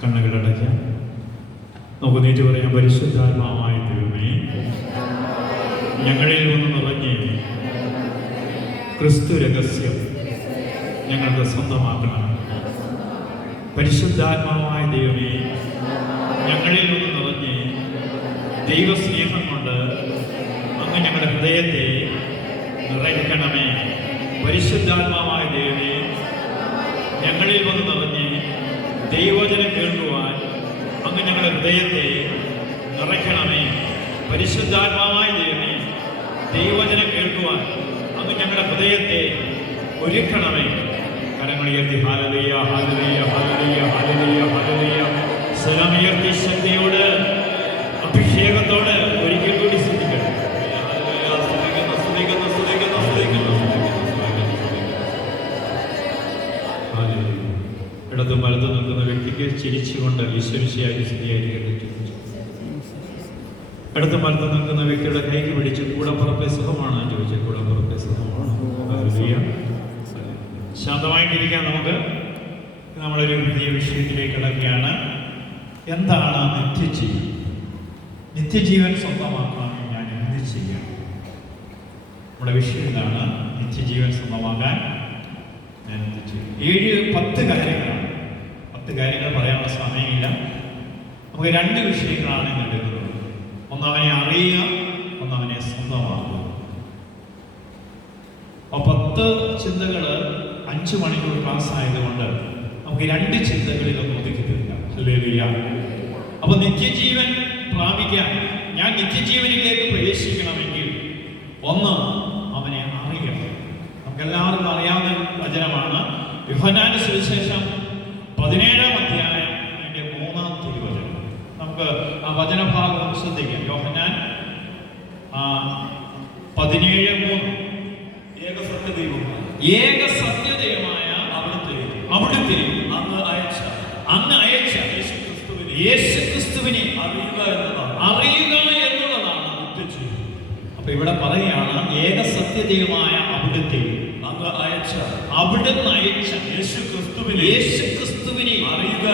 കണ്ണുകളടയ്ക്കാം. നമുക്ക് നീറ്റ് പറയാം. പരിശുദ്ധാത്മാവായ ദൈവമേ, ഞങ്ങളിൽ നിന്ന് നിറഞ്ഞ് ക്രിസ്തു രഹസ്യം ഞങ്ങൾക്ക് സ്വന്തമാക്കണം. പരിശുദ്ധാത്മാവായ ദൈവമേ, ഞങ്ങളിൽ നിന്ന് നിറഞ്ഞ് ദൈവസ്നേഹം കൊണ്ട് അങ്ങ് ഞങ്ങളുടെ ഹൃദയത്തെ നിറയ്ക്കണമേ. പരിശുദ്ധാത്മാവായ ദൈവമേ, ഞങ്ങളിൽ വന്ന് നിറഞ്ഞ് ദൈവവചനം കേൾക്കുവാൻ അങ്ങ് ഞങ്ങളുടെ ഹൃദയത്തെ നിറയ്ക്കണമേ. പരിശുദ്ധാത്മാവായ ദൈവമേ, ദൈവവചനം കേൾക്കുവാൻ അങ്ങ് ഞങ്ങളുടെ ഹൃദയത്തെ ഒരുക്കണമേ. കരങ്ങൾ ഉയർത്തി hallelujah, hallelujah, hallelujah, hallelujah, hallelujah. സ്വരമുയർത്തി ശക്തിയോട് അഭിഷേകത്തോട് ഒരിക്കൽ കൂടി സ്തുതിക്കണം. ഇടത്തും വലത്തും നിൽക്കുന്ന വ്യക്തിക്ക് ചിരിച്ചുകൊണ്ട് ഈശ്വരിശയായി സ്ഥിതിയായിരിക്കട്ടെ. ഇടത്തും വലത്തും നിൽക്കുന്ന വ്യക്തിയുടെ കൈക്ക് പിടിച്ച് കൂടപ്പുറപ്പെ സുഖമാണ് ചോദിച്ചത്. കൂടപ്പുറപ്പെ സുഖമാണ്. ശാന്തമായിട്ടിരിക്കാൻ നമുക്ക് നമ്മളൊരു പുതിയ വിഷയത്തിലേക്ക് കിടക്കുകയാണ്. എന്താണ് നിത്യജീവൻ? നിത്യജീവൻ സ്വന്തമാക്കാൻ ഞാൻ എന്ത് ചെയ്യണം? നമ്മുടെ വിഷയം ഇതാണ്. നിത്യജീവൻ സ്വന്തമാക്കാൻ ഞാൻ എന്ത് ചെയ്യും? 10 കാര്യങ്ങളാണ്. 10 കാര്യങ്ങൾ പറയാനുള്ള സമയമില്ല. നമുക്ക് 2 വിഷയങ്ങളാണ് ഇന്ന് എടുക്കുന്നത്. ഒന്ന് അവനെ അറിയുക, ഒന്ന് അവനെ സ്വന്തമാക്കുക. അപ്പോൾ 10 ചിന്തകൾ 5 മണിക്കൂർ ക്ലാസ് ആയതുകൊണ്ട് നമുക്ക് 2 ചിന്തകളിൽ ഒന്ന് ഒതുക്കി തീർക്കാം. ഹല്ലേലൂയ. അപ്പൊ നിത്യജീവൻ പ്രാപിക്കാൻ, ഞാൻ നിത്യജീവനിലേക്ക് പ്രവേശിക്കണമെങ്കിൽ ഒന്ന് അവനെ അറിയണം. നമുക്കെല്ലാവർക്കും അറിയാവുന്ന വചനമാണ് യോഹന്നാന്റെ സുവിശേഷം 17-ാം അധ്യായം അതിന്റെ 3-ാം തിരുവചനം. നമുക്ക് ആ വചനഭാഗം ശ്രദ്ധിക്കാം. യോഹന്നാൻ 17:3 ഏക സത്യദൈവമായ അവിടുത്തെ അങ്ങ് അയച്ച യേശുക്രിസ്തുവിനെ അറിയുക എന്നുള്ളതാണ് നിത്യജീവൻ. അപ്പൊ ഇവിടെ പറയുകയാണ്, ഏക സത്യദൈവമായ അവിടുത്തെ അങ്ങ് അയച്ച, അവിടുന്ന് അയച്ച യേശുക്രിസ്തുവിനെ അറിയുക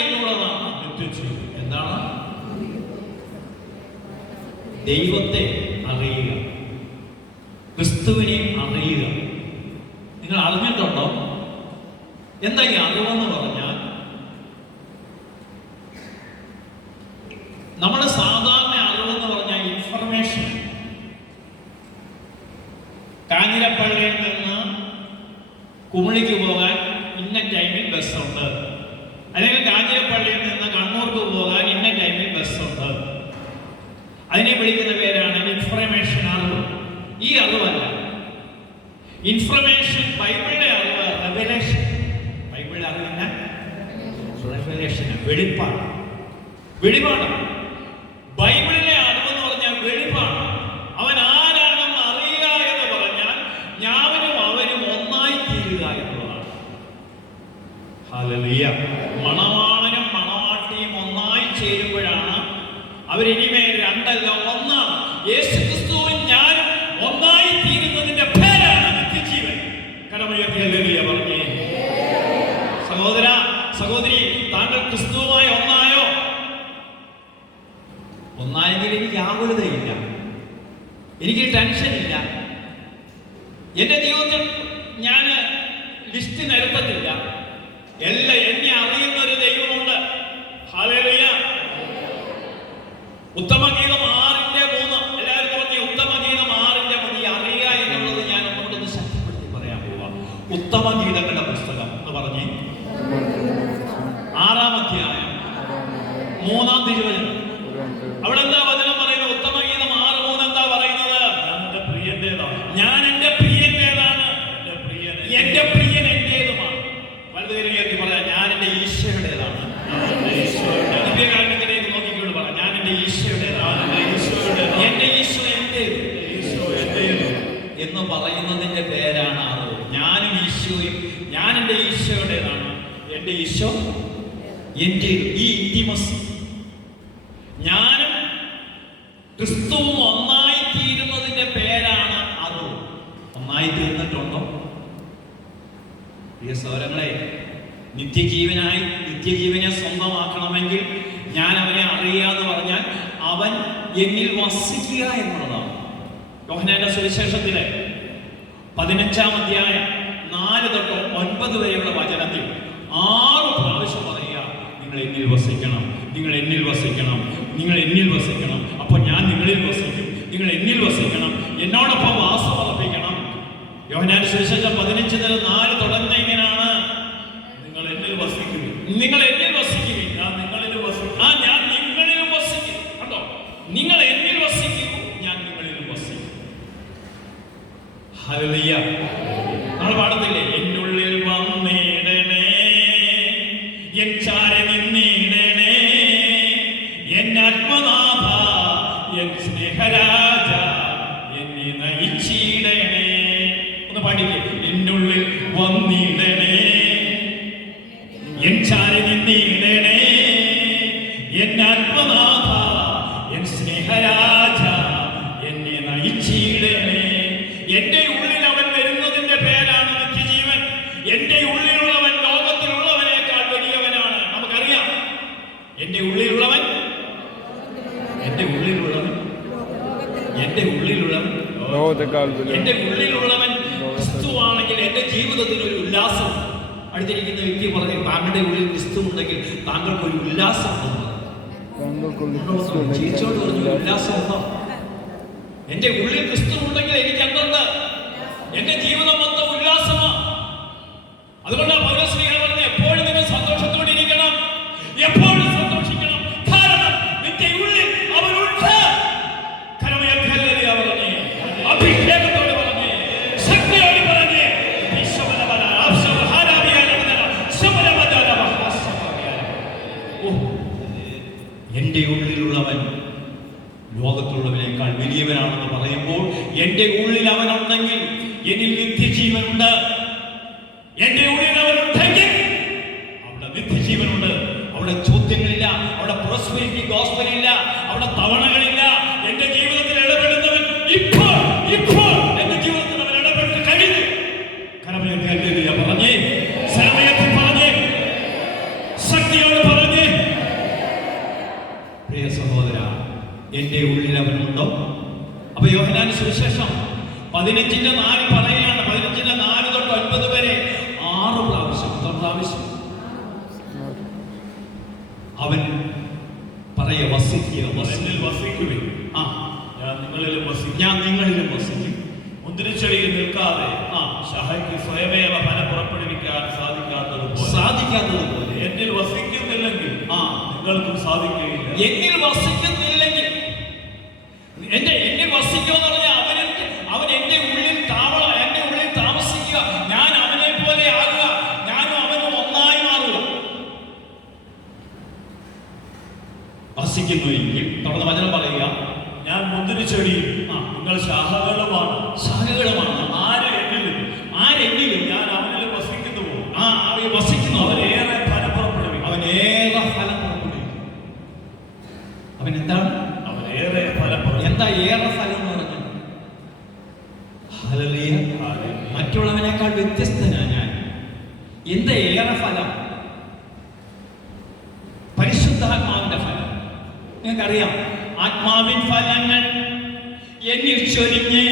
എന്നുള്ളതാണ് നിത്യജീവൻ. എന്താണ്? ദൈവത്തെ അറിയുക, ക്രിസ്തുവിനെ അറിയുക. നിങ്ങൾ അറിഞ്ഞിട്ടുണ്ടോ? എന്താ ഈ അറിവെന്ന് പറഞ്ഞാൽ? നമ്മൾ സാധാരണ അറിവെന്ന് പറഞ്ഞാൽ ഇൻഫർമേഷൻ. കാഞ്ഞിരപ്പള്ളിയിൽ നിന്ന് കുമളിക്ക് പോകാൻ ഇന്ന ടൈമിൽ ബസ്സുണ്ട്, അല്ലെങ്കിൽ കാഞ്ഞിരപ്പള്ളിയിൽ നിന്ന് കണ്ണൂർക്ക് പോകാൻ ഇന്ന ടൈമിൽ ബസ്സുണ്ട്. അതിനെ വിളിക്കുന്ന പേരാണ് ഇൻഫർമേഷൻ, അറിവ്. ഈ അറിവല്ല ഇൻഫർമേഷൻ. ബൈബിളിലെ അറിവ് റെവലേഷൻ. ബൈബിളിലെ അറിവില്ല, റെവലേഷൻ, വെളിപ്പാട്. ബൈബിളിലെ അറിവെന്ന് പറഞ്ഞാൽ വെളിപ്പാട്. അവൻ ആരാണെന്ന് അറിയുക എന്ന് പറഞ്ഞാൽ ഞാനും അവനും ഒന്നായി തീരുക എന്നുള്ളതാണ്. ഹല്ലേലൂയ. മണവാളനും മണവാട്ടിയും ഒന്നായി ചേരുമ്പോഴാണ് അവരിനിമേൽ 2 അല്ല 1 ആണ്. യേശുക്രിസ്തുവും ഞാനും ഒന്നായി തീരുന്നതിന്റെ പേരാണ് നിത്യജീവൻ. കരമുയർത്തി ഹല്ലേലൂയ പറഞ്ഞേ. സഹോദര സഹോദരി, താങ്കൾ ക്രിസ്തുവുമായി ഒന്നായോ? ഒന്നായെങ്കിൽ എനിക്ക് ആകുലതയില്ല, എനിക്ക് ടെൻഷൻ ഇല്ല, എന്റെ ജീവിതത്തിൽ ഞാൻ ലിസ്റ്റ് നിരത്തത്തില്ല. എല്ലാം എന്നെ അറിയുന്ന ഒരു ദൈവമുണ്ട്. ഹല്ലേലൂയ. ഉത്തമഗീതം 6:3. എല്ലാവരും പറഞ്ഞ ഉത്തമഗീതം 6:3. അറിയുക എന്നുള്ളത് ഞാൻ ഒന്നുകൊണ്ടൊന്ന് ശക്തിപ്പെടുത്തി പറയാൻ പോവാ. ഉത്തമഗീതങ്ങളുടെ പുസ്തകം എന്ന് പറഞ്ഞ് 6-ാം അധ്യായം 3-ാം തിരുവചനം. അവിടെ എന്താ വചനം പറയുന്നത്? ഉത്തമഗീതം 6:3 എന്താ പറയുന്നത്? ഞാൻ എന്റെ പ്രിയന്റേതാണ്, എന്റെ പ്രിയൻ എന്റേതുമാണ്. വലതുകരേക്ക് പറയാം, ഞാൻ എന്റെ ഈശോയുടേതാണ്. ദിവ്യകാരുണ്യത്തിലേക്ക് നോക്കിക്കൊണ്ട് പറയാം, ഞാൻ എന്റെ ഈശോയുടേതാണ്, എന്റെ ഈശോ എന്റേത് എന്ന് പറയുന്നതിന്റെ പേരാണ് അറിവ്. ഞാനും ഈശോയും, ഞാൻ എന്റെ ഈശോയുടേതാണ്, എന്റെ ഈശോ എന്റേത്. ഈ ഇന്റിമസി, ഞാനും ക്രിസ്തുവും ഒന്നായി തീരുന്നതിന്റെ പേരാണ് അറിവ്. ഒന്നായി തീർന്നിട്ടുണ്ടോ? പ്രിയ സഹോദരങ്ങളെ, നിത്യജീവനെ സ്വന്തമാക്കണമെങ്കിൽ ഞാൻ അവനെ അറിയാന്ന് പറഞ്ഞാൽ അവൻ എന്നിൽ വസിക്കുക എന്നുള്ളതാണ്. യോഹന്നാന്റെ സുവിശേഷത്തിലെ 15-ാം അധ്യായം 4 തൊട്ട് 9 വരെയുള്ള വചനത്തിൽ 6 പ്രാവശ്യം പറയുക, നിങ്ങൾ എന്നിൽ വസിക്കണം, നിങ്ങൾ എന്നിൽ വസിക്കണം, നിങ്ങൾ എന്നിൽ വസിക്കണം. അപ്പോൾ ഞാൻ നിങ്ങളിൽ വസിക്കും, നിങ്ങൾ എന്നിൽ വസിക്കണം, എന്നോടൊപ്പം വാസം ഉറപ്പിക്കണം. യോഹന്നാന്റെ സുവിശേഷം 15:4 തുടങ്ങുന്ന ഇങ്ങനെയാണ്, നിങ്ങൾ എന്നിൽ വസിക്കും, നിങ്ങൾ എന്നിൽ വസിക്കും, ഞാൻ നിങ്ങളിൽ വസിക്കും, ഞാൻ നിങ്ങളിലും വസിക്കും. കണ്ടോ, നിങ്ങൾ എന്നിൽ വസിക്കും, ഞാൻ നിങ്ങളിലും വസിക്കും. ഹല്ലേലൂയ. നമ്മൾ പാടത്തില്ലേ, എന്നുള്ളിൽ വന്നിടണേ, എൻ ചാരെ നിന്നിടണേ, എൻ ആത്മനാഥ, എൻ സ്നേഹരാജ, എന്നെ നയിച്ചിടണേ. ഒന്ന് പാടില്ലേ, എന്നുള്ളിൽ വന്നിടണേ, എൻ ചാരെ നിന്നിടണേ, എൻ ആത്മനാഥ, എൻ സ്നേഹരാജ, എന്നെ നയിച്ചിടണേ. എന്റെ ഉള്ളിൽ അവൻ വരുന്നതിന്റെ പേരാണ് നിത്യജീവൻ. എന്റെ ഉള്ളിലുള്ളവൻ ലോകത്തിലുള്ളവനേക്കാൾ വലിയവനാണ്. നമുക്കറിയാം, എന്റെ ഉള്ളിലുള്ളവൻ ക്രിസ്തുവാണെങ്കിൽ എന്റെ ജീവിതത്തിന് ഒരു ഉല്ലാസം. അടുത്തിരിക്കുന്ന വ്യക്തി പറഞ്ഞു, താങ്കളുടെ ഉള്ളിൽ ക്രിസ്തു ഉണ്ടെങ്കിൽ താങ്കൾക്ക് ഒരു ഉല്ലാസം ചിരിച്ചോട് പറഞ്ഞു, ഉല്ലാസം ഉണ്ടോ? എന്റെ ഉള്ളിൽ ക്രിസ്തു ഉണ്ടെങ്കിൽ എനിക്ക് എന്തുണ്ട്? എന്റെ ജീവിതം മൊത്തം ഉല്ലാസമാണ്. അതുകൊണ്ടാണ് പൗലോസ്ലീഹ പറഞ്ഞത്, എപ്പോഴും നിങ്ങൾ സന്തോഷത്തോടെ ഇരിക്കണം, എപ്പോഴും സന്തോഷിക്കണം, കാരണം നിന്റെ ഉള്ളിൽ അവനുണ്ട്. അഭിഷേകത്തോട് പറഞ്ഞ്, ശക്തിയോട് പറഞ്ഞ്, എന്റെ ഉള്ളിലുള്ളവൻ ലോകത്തുള്ളവനേക്കാൾ വലിയവനാണെന്ന് പറയുമ്പോൾ, എന്റെ ഉള്ളിൽ അവനുണ്ടെങ്കിൽ എന്നിൽ നിത്യജീവനുണ്ട്. എന്റെ ഉള്ളിൽ അവനുണ്ടെങ്കിൽ അവിടെ നിത്യജീവനുണ്ട്. അവിടെ ചോദ്യങ്ങളില്ല, അവിടെ പ്രോസ്പെരിറ്റി ഗോസ്പൽ ഇല്ല, അവിടെ തവണകളില്ല. എന്റെ ജീവിതത്തിൽ ഇടപെടുന്നവൻ ഇപ്പോൾ എന്റെ ജീവിതത്തിൽ അവൻ ഇടപെട്ട് കഴിഞ്ഞു. കരമയത്തി ഹല്ലേലൂയ പറഞ്ഞേ, സമയത്തിൽ പറഞ്ഞേ, ശക്തിയോട് പറഞ്ഞേ. പ്രിയ സഹോദര, എന്റെ ഉള്ളിൽ അവനുണ്ടോ? അപ്പൊ യോഹന്നാന്റെ സുവിശേഷം 15:4 പറയുകയാണ്, 15:4 തൊട്ട് 9 വരെ 6 പ്രാവശ്യം അവൻ പറയ വസിക്കുക, വസിക്കുവേ, ഞാൻ നിങ്ങളിലും വസിക്കും. മുന്തിരിച്ചെടിയിൽ നിൽക്കാതെ ശഹയ്ക്ക് സ്വയമേവ ഫലം പുറപ്പെടുവിക്കാൻ സാധിക്കാത്തതുപോലെ എന്നിൽ വസിക്കുന്നില്ലെങ്കിൽ നിങ്ങൾക്കും സാധിക്കുകയില്ല. എന്നിൽ വസിക്കുന്നില്ലെങ്കിൽ, എന്നിൽ വസിക്കുക എന്ന് പറഞ്ഞാൽ അവൻ എന്റെ ഉള്ളിൽ എന്റെ ഉള്ളിൽ താമസിക്കുക, ഞാൻ അവനെ പോലെ ആകുക, ഞാനും അവനും ഒന്നായി മാറുക. വസിക്കുന്നു എങ്കിൽ തുടർന്ന് വചനം പറയുക, ഞാൻ മുന്തിരിച്ചെടിയിൽ, നിങ്ങൾ ശാഖകളുമാണ്. ആരെങ്കിലും ഞാൻ അവനിൽ വസിക്കുന്നുവോ, വസിക്കുന്നു, അവനേറെ ഫലം പുറപ്പെടുവിക്കും. അവൻ എന്താണ്? അവനേറെ ഫലം. എന്താ ഏറെ ഫലം എന്ന് പറഞ്ഞു? ഹല്ലേലൂയ. മറ്റുള്ളവനേക്കാൾ വ്യത്യസ്തനാണ് ഞാൻ. എന്താ ഏറെ ഫലം? പരിശുദ്ധാത്മാവിന്റെ ഫലം. നിങ്ങൾക്കറിയാം, ആത്മാവിൻ ഫലങ്ങൾ എന്നിൽ ചൊരിഞ്ഞ്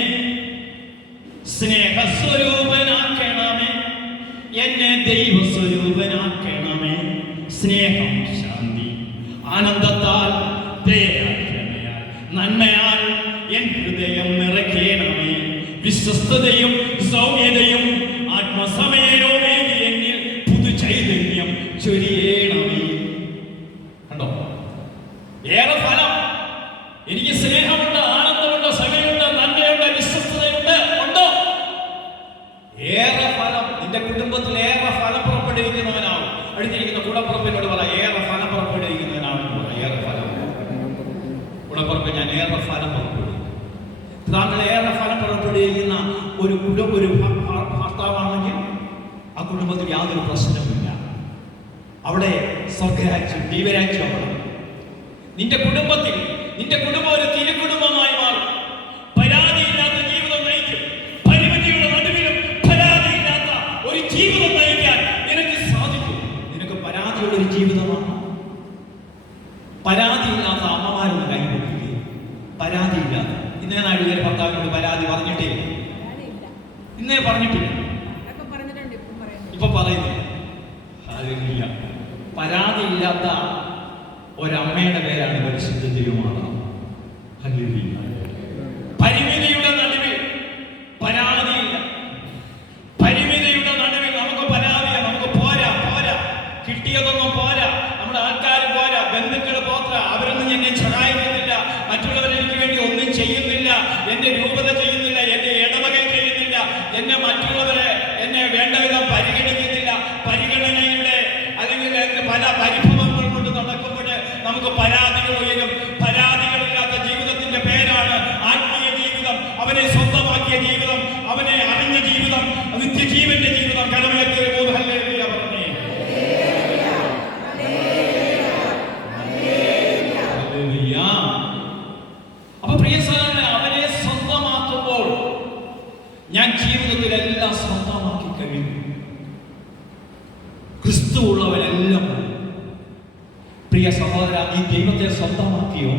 സ്നേഹസ്വരൂപനാക്കണമേ, എന്നെ ദൈവസ്വരൂപനാക്കണമേ. സ്നേഹം, ശാന്തി, ആനന്ദത്താൽ, ദയാൽ, നന്മയാൽ എൻ ഹൃദയം നിറയ്ക്കണമേ. വിശ്വസ്തതയും സൗമ്യതയും ആത്മസമയവും എന്നിൽ പുതുചൈതന്യം ചൊരിയണമേ. കണ്ടോ, ഏറെ ഫലം. എനിക്ക് സ്നേഹമുണ്ട്, ആനന്ദമുണ്ട്, സമയമുണ്ട്, നന്മയുണ്ട്, വിശ്വസ്തതയുണ്ട്, ഉണ്ടോ? ഏറെ ഫലം. നിന്റെ കുടുംബത്തിൽ ഏറെ ഫലം പുറപ്പെടുവിക്കുന്നവനാവും. അടുത്തിരിക്കുന്ന കൂടപ്പുറപ്പിനോട് പറ, ഏറെ ഫലം പുറപ്പെടുവിക്കുന്നവനാവും. ഏറെ ഫലം. കൂടപ്പുറപ്പ്, ഞാൻ ഏറെ ഫലം പുറപ്പെടുവിക്കും. താങ്കൾ ഏറെ ഫലം പുറപ്പെടുവിക്കുന്ന ഒരു ഭർത്താവാണെങ്കിൽ ആ കുടുംബത്തിൽ യാതൊരു പ്രശ്നവുമില്ല. അവിടെ സ്വർഗരാജ്യം, ദൈവരാജ്യമാണ്. നിന്റെ കുടുംബത്തിൽ, നിന്റെ കുടുംബം ഒരു തിരുക്കുടുംബമായി മാറും. പരാതിയില്ലാത്ത ജീവിതം നയിക്കും. പരിമിതിയുടെ നടുവിലും പരാതിയില്ലാത്ത ഒരു ജീവിതം നയിക്കാൻ നിനക്ക് സാധിക്കും. പരാതിയുള്ളൊരു ജീവിതമാണ്. പരാതിയില്ലാത്ത അമ്മമാരൊന്ന് കൈകൊടുക്കുകയും പരാതിയില്ലാത്ത ഇന്നേ നാട് വരെ ഭർത്താവിനോട് പരാതി പറഞ്ഞിട്ടേ ഇന്നേ പറഞ്ഞിട്ടില്ല, ഇപ്പൊ പറയുന്നില്ല. ഹല്ലേലൂയ. പരാതിയില്ലാത്ത ഒരമ്മയുടെ പേരാണ് പരിശുദ്ധ ദൈവമാതാവ്. ഹല്ലേലൂയ. പരിമിതിയുടെ നടുവിൽ പരാതിയില്ല. പരിമിതിയുടെ നടുവിൽ നമുക്ക് പരാതിയ, നമുക്ക് പോരാ പോരാ, കിട്ടിയതൊന്നും പോരാ, നമ്മുടെ ആൾക്കാർ പോരാ, ബന്ധുക്കൾ പോത്ര, അവരൊന്നും എന്നെ സഹായിക്കുന്നില്ല, മറ്റുള്ളവർ എനിക്ക് വേണ്ടി ഒന്നും ചെയ്യുന്നില്ല, എന്റെ രൂപത ചെയ്യുന്നില്ല, എന്റെ ഇടവകൽ ചെയ്യുന്നില്ല, എന്നെ മറ്റുള്ളവരെ എന്നെ വേണ്ട വിധം പരിഗണിക്കുന്നില്ല. പരിഗണനയുടെ അല്ലെങ്കിൽ പല പരിഭവങ്ങൾ കൊണ്ട് നടക്കുമ്പോൾ നമുക്ക് പരാതികൾ ഉയരും. പരാതികളില്ലാത്ത ജീവിതത്തിന്റെ പേരാണ് ആത്മീയ ജീവിതം, അവനെ സ്വന്തമാക്കിയ ജീവിതം, അവനെ അറിഞ്ഞ ജീവിതം, നിത്യജീവന്റെ ജീവിതം. കരമുയർത്തി ഹല്ലേലൂയ പറഞ്ഞേ. ഹല്ലേലൂയ. അപ്പൊ പ്രിയ സഹോദരനെ, അവനെ സ്വന്തമാക്കുമ്പോൾ ഞാൻ ജീവിതത്തിലെല്ലാം സ്വന്തമാക്കി കഴിഞ്ഞു. ക്രിസ്തു ഉള്ളവരെല്ലാം. പ്രിയ സഹോദര, നീ ദൈവത്തെ സ്വന്തമാക്കിയോ?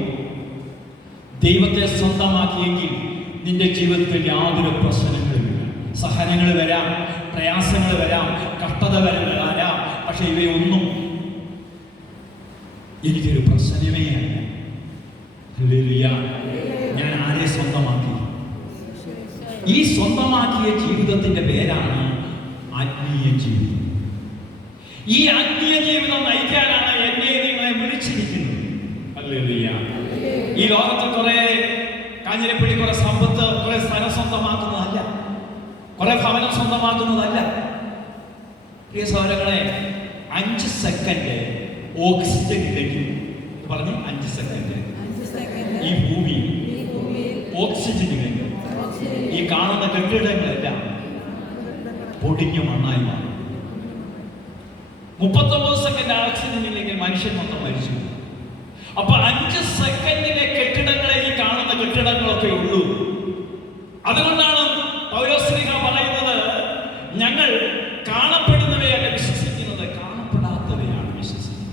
ദൈവത്തെ സ്വന്തമാക്കിയെങ്കിൽ നിന്റെ ജീവിതത്തിൽ യാതൊരു പ്രശ്നങ്ങളും ഇല്ല. സഹനങ്ങൾ വരാം, പ്രയാസങ്ങൾ വരാം, കഷ്ടത വരാം, പക്ഷെ ഇവയൊന്നും എനിക്കൊരു പ്രശ്നമേ അല്ല. ഹല്ലേലൂയ. ഞാൻ ആരെ സ്വന്തമാക്കി? ഈ സ്വന്തമാക്കിയ ജീവിതത്തിന്റെ പേരാണ് ആത്മീയ ജീവിതം. ഈ ആത്മീയ ജീവിതം നയിക്കാനാണ് എന്നെ നിങ്ങളെ വിളിച്ചിരിക്കുന്നത്. ഹല്ലേലൂയ. ഈ ലോകത്തിൽ കുറെ കാഞ്ഞിരപ്പള്ളി കുറെ സമ്പത്ത്, കുറെ സ്ഥലം സ്വന്തമാക്കുന്നതല്ല, കുറെ ഭവനം സ്വന്തമാക്കുന്നതല്ല. പ്രിയ സഹോദരങ്ങളെ, 5 സെക്കൻഡ് ഓക്സിജൻ ഇല്ലെങ്കിൽ പറഞ്ഞു, 5 സെക്കൻഡ് ഈ ഭൂമി ഓക്സിജൻ ഇല്ലെങ്കിൽ ഈ കാണുന്ന കെട്ടിടങ്ങളെല്ലാം പൊടിഞ്ഞു മണ്ണായി മാറും. 39 സെക്കൻഡ് ഓക്സിജൻ ഇല്ലെങ്കിൽ മനുഷ്യൻ മൊത്തം മരിച്ചു. അപ്പൊ 5 സെക്കൻഡിലെ കെട്ടിടങ്ങളെ ഈ കാണുന്ന കെട്ടിടങ്ങളൊക്കെ ഉള്ളൂ. അതുകൊണ്ടാണ് പൗലോസ്ലീഹ പറയുന്നത്, ഞങ്ങൾ കാണപ്പെടുന്നവയല്ല വിശ്വസിക്കുന്നത്, കാണപ്പെടാത്തവയാണ് വിശ്വസിക്കുന്നത്.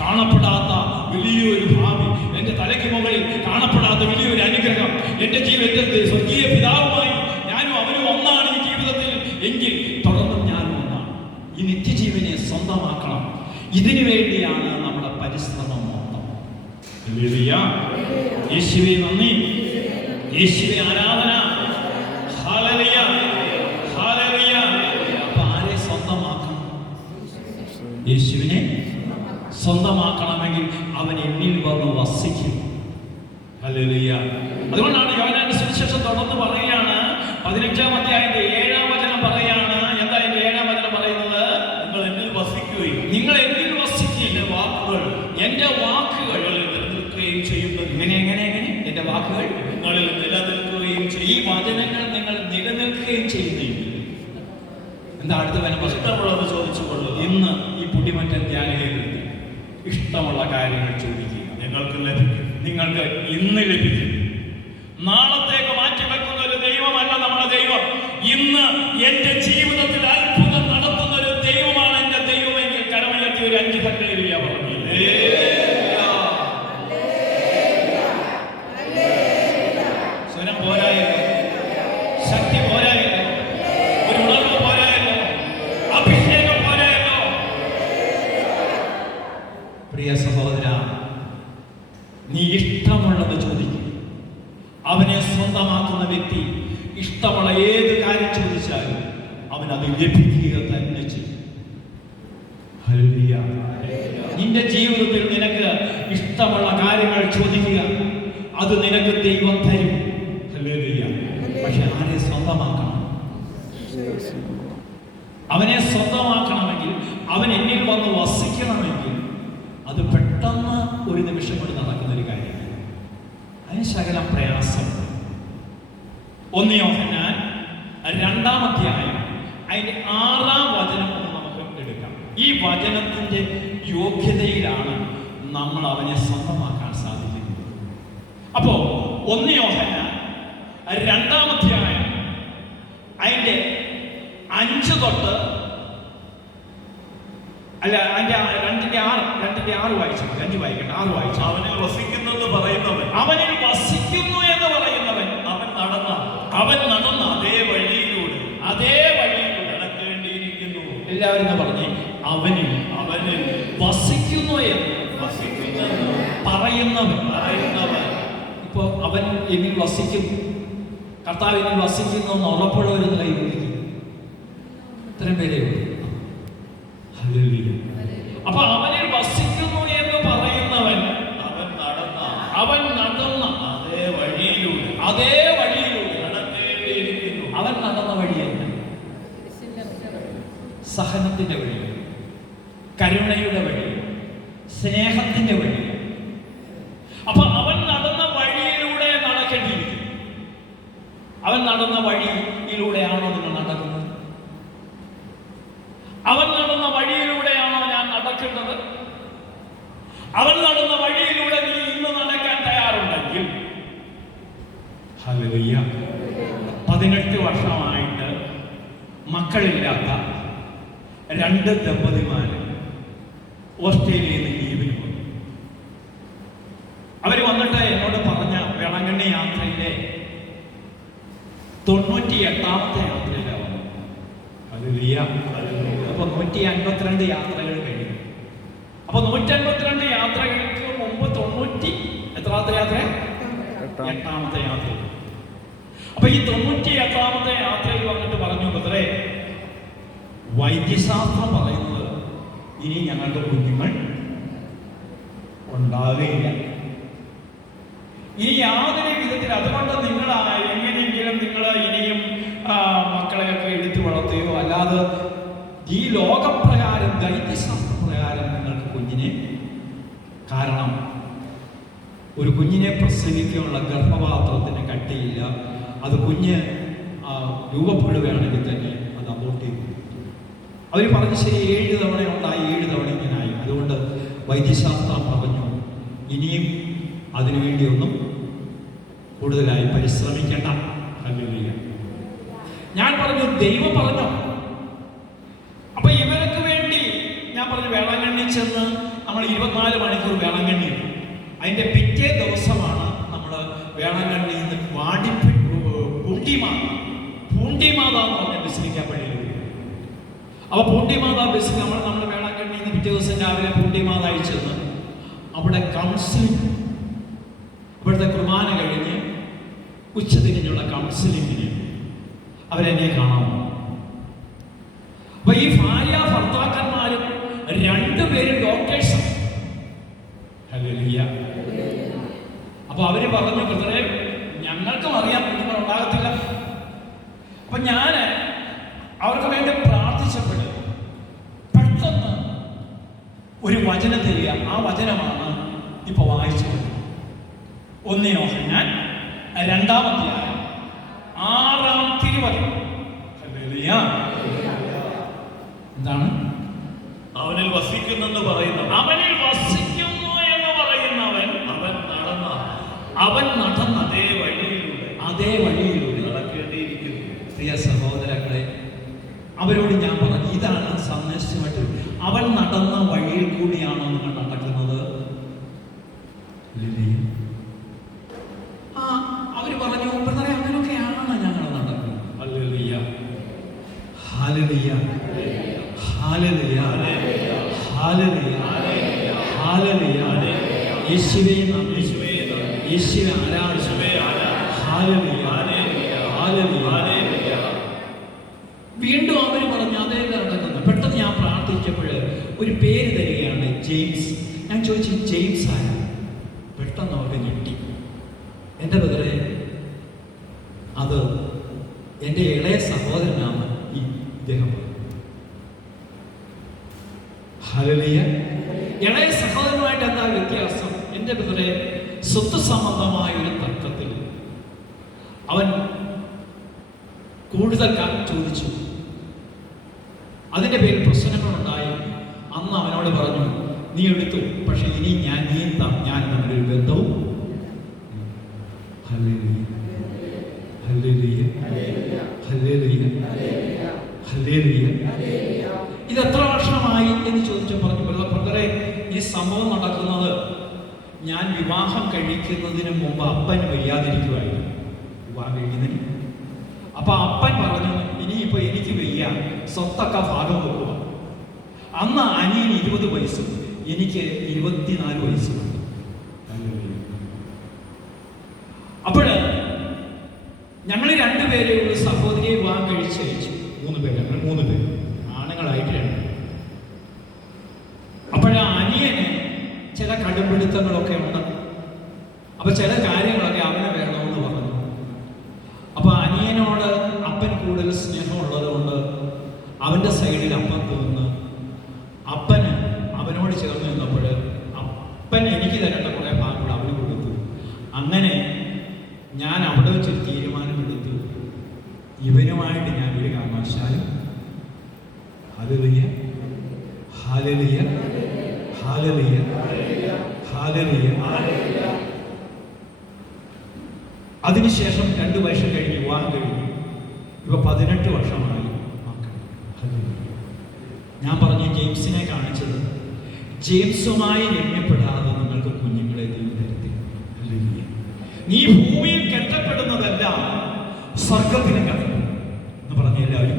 കാണപ്പെടാത്ത വലിയൊരു ഭാവി, എന്റെ തലയ്ക്ക് മുകളിൽ കാണപ്പെടാത്ത വലിയൊരു അനുഗ്രഹം, എന്റെ ജീവിതത്തിൽ സ്വർഗീയ പിതാവുമായി ഞാനും അവനും ഒന്നാണ് ഈ ജീവിതത്തിൽ എങ്കിൽ തുടർന്നും ഞാനും ഒന്നാണ്. ഈ നിത്യജീവനെ സ്വന്തമാക്കണം. ഇതിനു വേണ്ടിയാണ് നമ്മുടെ പരിശ്രമം മൊത്തം. ഹല്ലേലൂയ. യേശുവേ നന്ദി, യേശുവേ ആരാധന. Hallelujah, hallelujah. അപ്പോൾ ആരെ സ്വന്തമാക്കണം? യേശുവിനെ സ്വന്തമാക്കണമെങ്കിൽ അവൻ എന്നിൽ വന്ന് വസിക്കും. ഹല്ലേലൂയ. അതുകൊണ്ടാണ് യോഹന്നാന്റെ സുവിശേഷം തുടർന്ന് പറയുകയാണ്, 15-ാം അധ്യായത്തിന്റെ 7-ാം വചനം പറയാണ്. എന്താ എന്റെ 7-ാം വചനം പറയുന്നത്? നിങ്ങൾ എന്നിൽ വസിക്കുകയും നിങ്ങൾ എന്നിൽ വസിക്കുകയും എന്റെ വാക്കുകൾ നിലനിൽക്കുകയും ചെയ്യുന്നത്. എങ്ങനെ എന്റെ വാക്കുകൾ നിങ്ങളിൽ നിലനിൽക്കുകയും ഈ വചനങ്ങൾ നിങ്ങൾ നിലനിൽക്കുകയും ചെയ്യുന്നില്ല. എന്താ അടുത്ത വചനം? ഇഷ്ടമുള്ളത് ചോദിച്ചുകൊള്ളുക. ഇന്ന് ഈ പുണ്യമറ്റം ധ്യാനകേന്ദ്രത്തിൽ ഇഷ്ടമുള്ള കാര്യങ്ങൾ ചോദിക്കുക, നിങ്ങൾക്ക് ലഭിക്കും. നിങ്ങൾക്ക് ഇന്ന് ലഭിക്കും. നാളത്തേക്ക് മാറ്റിവെക്കുന്ന ഒരു ദൈവമല്ല നമ്മുടെ ദൈവം. ഇന്ന് എന്റെ ജീവിതത്തിൽ അത്ഭുതം നടത്തുന്ന ഒരു ദൈവമാണ് എന്റെ ദൈവമെങ്കിൽ കരമുയർത്തി ഒരു 5 ഹല്ലേലൂയ പറഞ്ഞു. സ്വരം പോരായല്ലോ, ശക്തി പോരായല്ലോ, ഒരു ഉണർവ് പോരായല്ലോ, അഭിഷേകം പോരായല്ലോ. പ്രിയ സഹോദര, നീ ഇഷ്ടമുള്ളത് ചോദിക്കും. അവനെ സ്വന്തമാക്കുന്ന വ്യക്തി ഇഷ്ടമുള്ള ഏത് കാര്യം ചോദിച്ചാലും അവൻ അത് ലഭിക്കുക തന്നെ ചെയ്യും. ഹല്ലേലൂയ. നിന്റെ ജീവിതത്തിൽ നിനക്ക് ഇഷ്ടമുള്ള കാര്യങ്ങൾ ചോദിക്കുക, അത് നിനക്ക് ദൈവം തരും. ഹല്ലേലൂയ. പക്ഷെ ആരെ സ്വന്തമാക്കണം? അവനെ സ്വന്തമാക്കണമെങ്കിൽ, അവൻ എന്നിൽ വന്ന് വസിക്കണമെങ്കിൽ അത് പെട്ടെന്ന് ഒരു നിമിഷം കൊണ്ട് നടക്കുന്ന ഒരു കാര്യമാണ്. അതിന് ശകലം പ്രയാസം. 1 യോഹന്നാൻ 2-ാം അധ്യായം അതിന്റെ 6-ാം വചനം ഒന്ന് നമുക്ക് എടുക്കാം. ഈ വചനത്തിന്റെ യോഗ്യതയിലാണ് നമ്മൾ അവനെ സ്വന്തമാക്കാൻ സാധിക്കുന്നത്. അപ്പോ 1 യോഹന്നാൻ 2-ാം അധ്യായം അതിന്റെ 5 തൊട്ട് അല്ല, അതിന്റെ 2:6 വായിച്ചു. 5 വായിക്കട്ടെ, 6 വായിച്ചു. അവനിൽ വസിക്കുന്നെന്ന് പറയുന്നവൻ, അവനിൽ വസിക്കുന്നു എന്ന് പറയുന്നവൻ, അവൻ നടന്ന അതേ വഴിയിലൂടെ നടക്കേണ്ടിയിരിക്കുന്നു. എല്ലാവരും എന്ന് പറഞ്ഞേ, അവനിൽ വസിക്കുന്നു എന്ന് പറയുന്നവൻ. ഇപ്പൊ അവൻ എന്നിൽ വസിക്കും, കർത്താവ് എന്നിൽ വസിക്കുന്നു എന്ന് ഉറപ്പുള്ളവരെന്ന് കൈകൊണ്ടിരിക്കും. ഇത്രയും പേരേ ഉള്ളൂ. അപ്പൊ അവനിൽ വസിക്കുന്നു എന്ന് പറയുന്നവൻ അവൻ നടന്ന അതേ വഴിയിലൂടെ നടക്കേണ്ടിയിരിക്കുന്നു. അവൻ നടന്ന വഴിയല്ല, സഹനത്തിന്റെ വഴി, കരുണയുടെ വഴി, സ്നേഹത്തിന്റെ വഴി. അപ്പൊ അവൻ നടന്ന വഴിയിലൂടെ നടക്കേണ്ടിയിരിക്കുന്നു. അവൻ നടന്ന വഴിയിലൂടെയാണോ നിങ്ങൾ നടക്കുന്നത്? അവൻ നടന്ന വഴിയിലൂടെയാണോ ഞാൻ നടക്കുന്നത്? അവൻ നടന്ന വഴിയിലൂടെ നീ ഇന്ന് നടക്കാൻ തയ്യാറുണ്ടെങ്കിൽ 18 വർഷമായിട്ട് മക്കളില്ലാത്ത 2 ദമ്പതിമാര് ഓസ്ട്രേലിയയിൽ നിന്ന് ലീവിന് വന്നു. അവര് വന്നിട്ട് എന്നോട് പറഞ്ഞ വേളാങ്കണ്ണി യാത്രയിലെ 98ാമത്തെ യാത്രയിലാണ് വന്നത്. അപ്പൊ 152 യാത്രകൾ കഴിഞ്ഞു. അപ്പൊ 152 യാത്രകൾക്ക് മുമ്പ് 98ാമത്തെ യാത്ര. അപ്പൊ ഈ 98ാമത്തെ യാത്രയിൽ വന്നിട്ട് പറഞ്ഞു, ബ്രദറെ, വൈദ്യശാസ്ത്രം പറയുന്നത് ഇനി ഞങ്ങളുടെ കുഞ്ഞുങ്ങൾ ഉണ്ടാകുകയില്ല, ഇനി യാതൊരു വിധത്തിൽ. അതുകൊണ്ട് നിങ്ങൾ എങ്ങനെയെങ്കിലും നിങ്ങൾ ഇനിയും മക്കളെയൊക്കെ എടുത്തു വളർത്തുകയോ അല്ലാതെ ഈ ലോകപ്രകാരം ദൈത്യശാസ്ത്രപ്രകാരം നിങ്ങൾക്ക് കുഞ്ഞിനെ, കാരണം ഒരു കുഞ്ഞിനെ പ്രസവിക്കാനുള്ള ഗർഭപാത്രത്തിന് കട്ടിയില്ല, അത് കുഞ്ഞ് രൂപപ്പെടുകയാണെങ്കിൽ തന്നെ അത് അബോർട്ട് ചെയ്തു. അവർ പറഞ്ഞു, ശരി, 7 തവണ ഉണ്ടായി, 7 തവണ ഇങ്ങനായി. അതുകൊണ്ട് വൈദ്യശാസ്ത്രം പറഞ്ഞു ഇനിയും അതിനുവേണ്ടിയൊന്നും കൂടുതലായി പരിശ്രമിക്കേണ്ട. ഞാൻ പറഞ്ഞു, ദൈവം പറഞ്ഞോ? അപ്പൊ ഇവർക്ക് വേണ്ടി ഞാൻ പറഞ്ഞു, വേളാങ്കണ്ണി ചെന്ന് നമ്മൾ 24 മണിക്കൂർ വേളാങ്കണ്ണി. അതിന്റെ പിറ്റേ ദിവസമാണ് നമ്മൾ വേളാങ്കണ്ണിയിൽ നിന്ന് പൂണ്ടിമാത എന്ന് പറഞ്ഞ ബസിലിക്ക പള്ളിയിൽ. അപ്പൊ പൂണ്ടിമാത ബസ് നമ്മൾ വേളാങ്കണ്ണിയിൽ നിന്ന് പിറ്റേ ദിവസം രാവിലെ പൂണ്ടിമാത അയച്ചെന്ന് അവിടെ കൗൺസിലിംഗ്, ഇവിടുത്തെ കുർബാന കഴിഞ്ഞ് ഉച്ചതിരിഞ്ഞുള്ള കൗൺസിലിങ്ങിന് അവരെന്നെ കാണാമോ? അപ്പൊ ഈ ഭാര്യ ഭർത്താക്കന്മാരും 2 പേരും ഡോക്ടേഴ്സാണ്. അപ്പൊ അവര് പറഞ്ഞു, ബ്രദറെ, ഞങ്ങൾക്കും അറിയാം കുഞ്ഞുങ്ങൾ ഉണ്ടാകത്തില്ല. അപ്പൊ ഞാൻ അവർക്ക് വേണ്ടി പ്രാർത്ഥിച്ചപ്പോൾ പെട്ടെന്ന് ഒരു വചനം തരിക. ആ വചനമാണ് ഇപ്പൊ വായിച്ചത്. 1 യോഹന്നാൻ 2-ാം അധ്യായം 6-ാം തിരുവചനം. എന്താണ്? അവനിൽ വസിക്കുന്നെന്ന് പറയുന്നവൻ, അവനിൽ വസിക്കുന്നു എന്ന് പറയുന്നവൻ അവൻ നടന്ന അതേ വഴിയിലൂടെ നടക്കേണ്ടിയിരിക്കുന്നു. പ്രിയ സഹോദരങ്ങളെ, അവരോട് ഞാൻ പറഞ്ഞു, ഇതാണ് സന്ദേശമായിട്ട്. അവൻ നടന്ന വഴിയിൽ കൂടിയാണോ നിങ്ങൾ നടക്കുന്നത്? അവര് പറഞ്ഞു, ബ്രദറെ, അങ്ങനെയൊക്കെയാണ് ഞങ്ങൾ നടക്കുന്നത്. Hallelujah, hallelujah, hallelujah, hallelujah, hallelujah. യേശുവേ നന്ദി, യേശുവേ ആരാധന. Hallelujah, hallelujah. വീണ്ടും അവർ പറഞ്ഞു, അതേ നടക്കുന്നത്. പെട്ടെന്ന് ഞാൻ പ്രാർത്ഥിച്ചപ്പോൾ ഒരു പേര് തരികയാണ്, ജെയിംസ്. ഞാൻ ചോദിച്ചു, ജെയിംസ് ആരാ? പെട്ടെന്ന് അവർ ഞെട്ടി. എൻ്റെ ബ്രദറെ, അത് എൻ്റെ ഇളയ സഹോദരനാണ് ഇദ്ദേഹം. ഹല്ലേലൂയ. ഇളയ സഹോദരനുമായിട്ട് എന്താ വ്യത്യാസം? എൻ്റെ ബ്രദറെ, സ്വത്ത് സംബന്ധമായ ഒരു തർക്കത്തിൽ അവൻ കൂടുതൽ കാലം ചോദിച്ചു. അതിൻ്റെ പേരിൽ പ്രശ്നങ്ങളുണ്ടായി. അന്ന് അവനോട് പറഞ്ഞു, നീ എടുത്തു, പക്ഷെ ഇനി ഞാൻ തമ്മിലൊരു ബന്ധവും. Hallelujah, hallelujah, hallelujah, hallelujah. ഇത് എത്ര വർഷമായി എന്ന് ചോദിച്ചു പറഞ്ഞു, ബ്രദറെ ഈ സംഭവം നടക്കുന്നത് ഞാൻ വിവാഹം കഴിക്കുന്നതിന് മുമ്പ് അപ്പൻ വയ്യാതിരിക്കുമായിരുന്നു. വിവാഹം കഴിക്കുന്നതിന് അപ്പൊ അപ്പൻ പറഞ്ഞു, ഇനിയിപ്പോ എനിക്ക് വയ്യ, സ്വത്തൊക്കെ ഭാഗം വെക്കുക. അന്ന് അനിയൻ 20 വയസ്സും എനിക്ക് 24 വയസ്സുമാണ്. അപ്പോഴ് ഞങ്ങൾ 2 പേരെ ഒരു സഹോദരിയെ വിവാഹം കഴിച്ചയച്ചു. 3 പേര്, ഞങ്ങൾ 3 പേര് ആണുങ്ങളായിട്ട് 2. അപ്പോഴ അനിയന് ചില കടുംപിടുത്തങ്ങളൊക്കെ ഉണ്ട്. അപ്പൊ ചില കാര്യങ്ങളൊക്കെ അവന് വേണമെന്ന് പറഞ്ഞു. അപ്പൊ അനിയനോട് അപ്പൻ കൂടുതൽ സ്നേഹമുള്ളത് കൊണ്ട് അവന്റെ സൈഡിൽ അപ്പൻ തോന്നുന്നു. അപ്പന് അവനോട് ചേർന്ന് നിന്നപ്പോൾ അപ്പൻ എനിക്ക് തരേണ്ട കുറെ ഭാഗങ്ങൾ അവന് കൊടുത്തു. അങ്ങനെ ഞാൻ അവിടെ വെച്ചൊരു തീരുമാനമെടുത്തു, ഇവനുമായിട്ട് ഞാൻ ഒരു കാരണവശാലും ഹല്ലേലൂയ ഹല്ലേലൂയ ഹല്ലേലൂയ ഹല്ലേലൂയ. അതിനുശേഷം 2 വർഷം കഴിഞ്ഞ് വിവാഹം കഴിഞ്ഞു. ഇപ്പൊ 18 വർഷമായി മക്കൾ. ഞാൻ പറഞ്ഞു, ജെയിംസിനെ കാണിച്ചത് ജെയിംസുമായി രമ്യപ്പെടാതെ നിങ്ങൾക്ക് കുഞ്ഞുങ്ങളെ ദൈവം തരട്ടെ. നീ ഭൂമിയിൽ കെട്ടപ്പെടുന്നതല്ല സ്വർഗത്തിലും കെട്ടപ്പെടും എന്ന് പറഞ്ഞ എല്ലാവരും.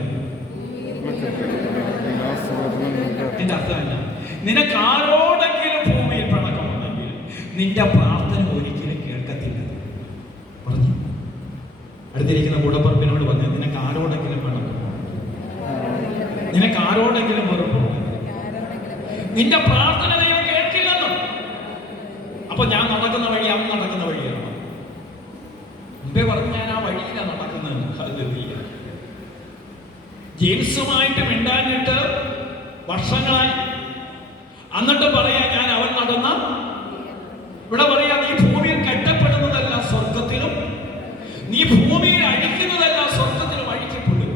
എന്റെ അർത്ഥമല്ല, നിനക്ക് ആരോടെങ്കിലും ഭൂമിയിൽ പിണക്കമുണ്ടെങ്കിൽ നിന്റെ പ്രാർത്ഥന ഒരിക്കലും കേൾക്കത്തില്ല. പറഞ്ഞു അടുത്തിരിക്കുന്ന കൂടപ്പറപ്പിനോട് പറഞ്ഞു, നിനക്ക് ആരോടെങ്കിലും പിണക്കം, നിനക്ക് ആരോടെങ്കിലും വെറുപ്പോ, നിന്റെ പ്രാർത്ഥന ദൈവം കേൾക്കില്ലെന്നും. അപ്പൊ ഞാൻ നടക്കുന്ന വഴി അവൻ നടക്കുന്ന വഴിയാണ്. മുമ്പേ പറഞ്ഞു, ഞാൻ ആ വഴിയിലാണ് നടക്കുന്നത്. ഹല്ലേലൂയ. ജെയിംസുമായിട്ട് മിണ്ടാനിട്ട് വർഷങ്ങളായി. എന്നിട്ട് പറയാ, ഞാൻ അവൻ നടന്ന ഇവിടെ പറയാ, നീ ഭൂമിയിൽ കെട്ടപ്പെടുന്നതല്ല സ്വർഗത്തിലും, നീ ഭൂമിയിൽ അഴിക്കുന്നതല്ല സ്വർഗത്തിലും അഴിക്കപ്പെടും.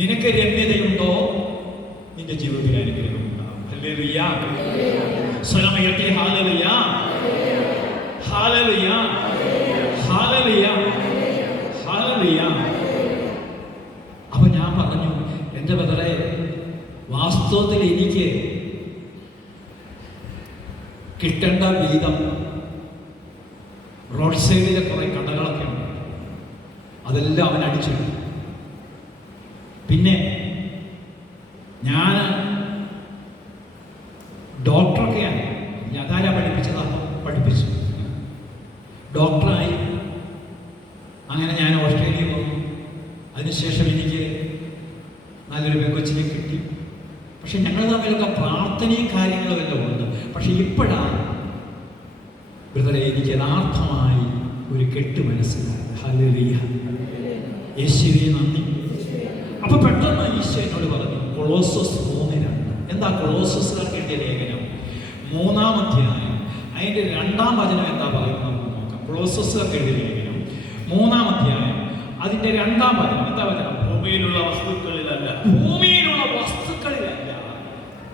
നിനക്ക് രമ്യതയുണ്ടോ, നിന്റെ ജീവിതത്തിൽ അനുഗ്രഹം ഉണ്ടാകും. ഹല്ലേലൂയ. സ്വരമുയർത്തി ഹല്ലേലൂയ ഹല്ലേലൂയ ഹല്ലേലൂയ ഹല്ലേലൂയ. അപ്പൊ ഞാൻ പറഞ്ഞു, എന്റെ ബ്രദറെ, വാസ്തവത്തിൽ എനിക്ക് കിട്ടേണ്ട വീതം റോഡ് സൈഡിലെ കുറെ കടകളൊക്കെ ഉണ്ട്, അതെല്ലാം അവൻ അടിച്ചു. പിന്നെ ഞാൻ ഡോക്ടറൊക്കെയാണ്, അതാരാ പഠിപ്പിച്ചതാണ്, പഠിപ്പിച്ചു, ഡോക്ടറായി. അങ്ങനെ ഞാൻ ഓസ്ട്രേലിയ പോന്നു. അതിനുശേഷം എനിക്ക് നല്ലൊരു പെങ്കൊച്ചിനെ കിട്ടി. പക്ഷെ ഞങ്ങൾ തമ്മിലൊക്കെ പ്രാർത്ഥനയും കാര്യങ്ങളും എല്ലാം ഉണ്ട്. പക്ഷെ ഇപ്പോഴാണ് ബ്രദറെ എനിക്ക് യഥാർത്ഥമായി ഒരു കെട്ട് മനസ്സിലായി. ഹല്ലേലൂയ. യേശുവേ നന്ദി. അപ്പൊ പെട്ടെന്ന് ഈശോ എന്നോട് പറഞ്ഞു, കൊളോസസ് 3:2. എന്താ കൊളോസസുകാർക്ക് എഴുതിയ ലേഖനം 3-ാം അധ്യായം അതിന്റെ 2-ാം വചനം എന്താ പറയുന്നത് നോക്കാം. കൊളോസസുകാർക്ക് എഴുതിയ ലേഖനം 3-ാം അധ്യായം അതിന്റെ 2-ാം വചനം എന്താ വചനം? ഭൂമിയിലുള്ള വസ്തുക്കളിലല്ല, ഭൂമിയിലുള്ള വസ്തുക്കളിലല്ല,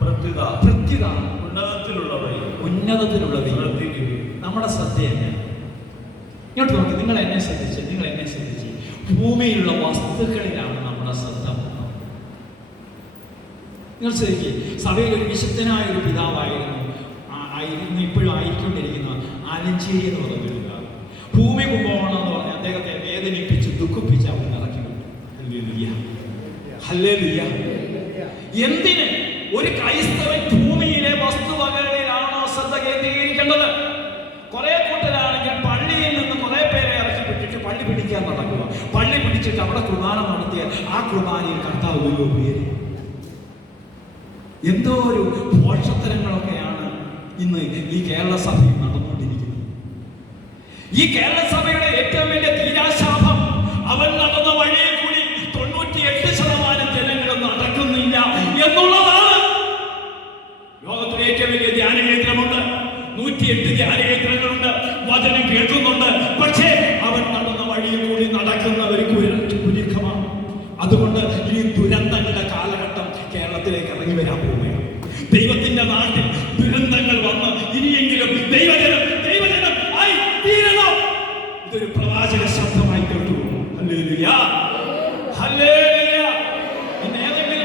പ്രത്യുത പ്രത്യുത ഉന്നതത്തിലുള്ളവ നമ്മുടെ ശ്രദ്ധയല്ല. ഇങ്ങോട്ട് നോക്കി, നിങ്ങൾ എന്നെ ശ്രദ്ധിച്ച്, ഭൂമിയിലുള്ള വസ്തുക്കളിലാണ് നമ്മുടെ ശ്രദ്ധ. നിങ്ങൾ ശ്രദ്ധിക്കുക, സഭയിൽ ഒരു വിശുദ്ധനായ ഒരു പിതാവായിരുന്നു, ഇപ്പോഴും ആയിക്കൊണ്ടിരിക്കുന്ന ആലഞ്ചേരി എന്ന് പറഞ്ഞൊരു പിതാവ്. ഭൂമി കുംഭകോണം എന്ന് പറഞ്ഞ് അദ്ദേഹത്തെ വേദനിപ്പിച്ച് ദുഃഖിപ്പിച്ച് അവൻ ഇറക്കി വിട്ടു. Hallelujah hallelujah. എന്തിന് ഒരു ക്രൈസ്തവൻ ഭൂമിയിലെ വസ്തുവകകളിലാണോ ശ്രദ്ധ കേന്ദ്രീകരിക്കേണ്ടത്? കുറെ കൂട്ടരാണെങ്കിൽ പള്ളിയിൽ നിന്ന് കുറെ പേരെ ഇറക്കി വിട്ടിട്ട് പള്ളി പിടിക്കാൻ നടക്കുക. പള്ളി പിടിച്ചിട്ട് അവിടെ കുർബാന നടത്തിയ ആ കുർബാനയിൽ കർത്താവ് ഉപയോഗിക്കും. എന്തോ ഒരു പോഷത്തരങ്ങളൊക്കെയാണ് ഇന്ന് ഈ കേരള സഭയിൽ നടന്നുകൊണ്ടിരിക്കുന്നത്. ഈ കേരള സഭയുടെ ഏറ്റവും വലിയ തീരാശാപം അവൻ നടന്ന വഴിയിൽ കൂടി 98% ജനങ്ങളും നടക്കുന്നില്ല എന്നുള്ളതാണ്. ലോകത്തിലെ ഏറ്റവും വലിയ ധ്യാന കേന്ദ്രമുണ്ട്, 108 ധ്യാന കേന്ദ്രങ്ങളുണ്ട്, വചനം കേൾക്കുന്നുണ്ട്. പക്ഷേ അവൻ നടന്ന വഴിയിൽ കൂടി നടക്കുന്ന ഒരു കുരുക്കമാണ്. അതുകൊണ്ട് ഈ ദുരന്തങ്ങളുടെ കാലഘട്ടം കേരളത്തിലേക്ക് ഇറങ്ങി വരാൻ പോവുകയാണ്. ദൈവത്തിന്റെ നാട്ടിൽ ദുരന്തങ്ങൾ വന്ന് ഇനിയെങ്കിലും ദൈവജനം ആയി തീരണം. ഇതൊരു പ്രവാചക ശബ്ദമായി കേട്ടു. Hallelujah hallelujah. ഇന്ന് ഏതെങ്കിലും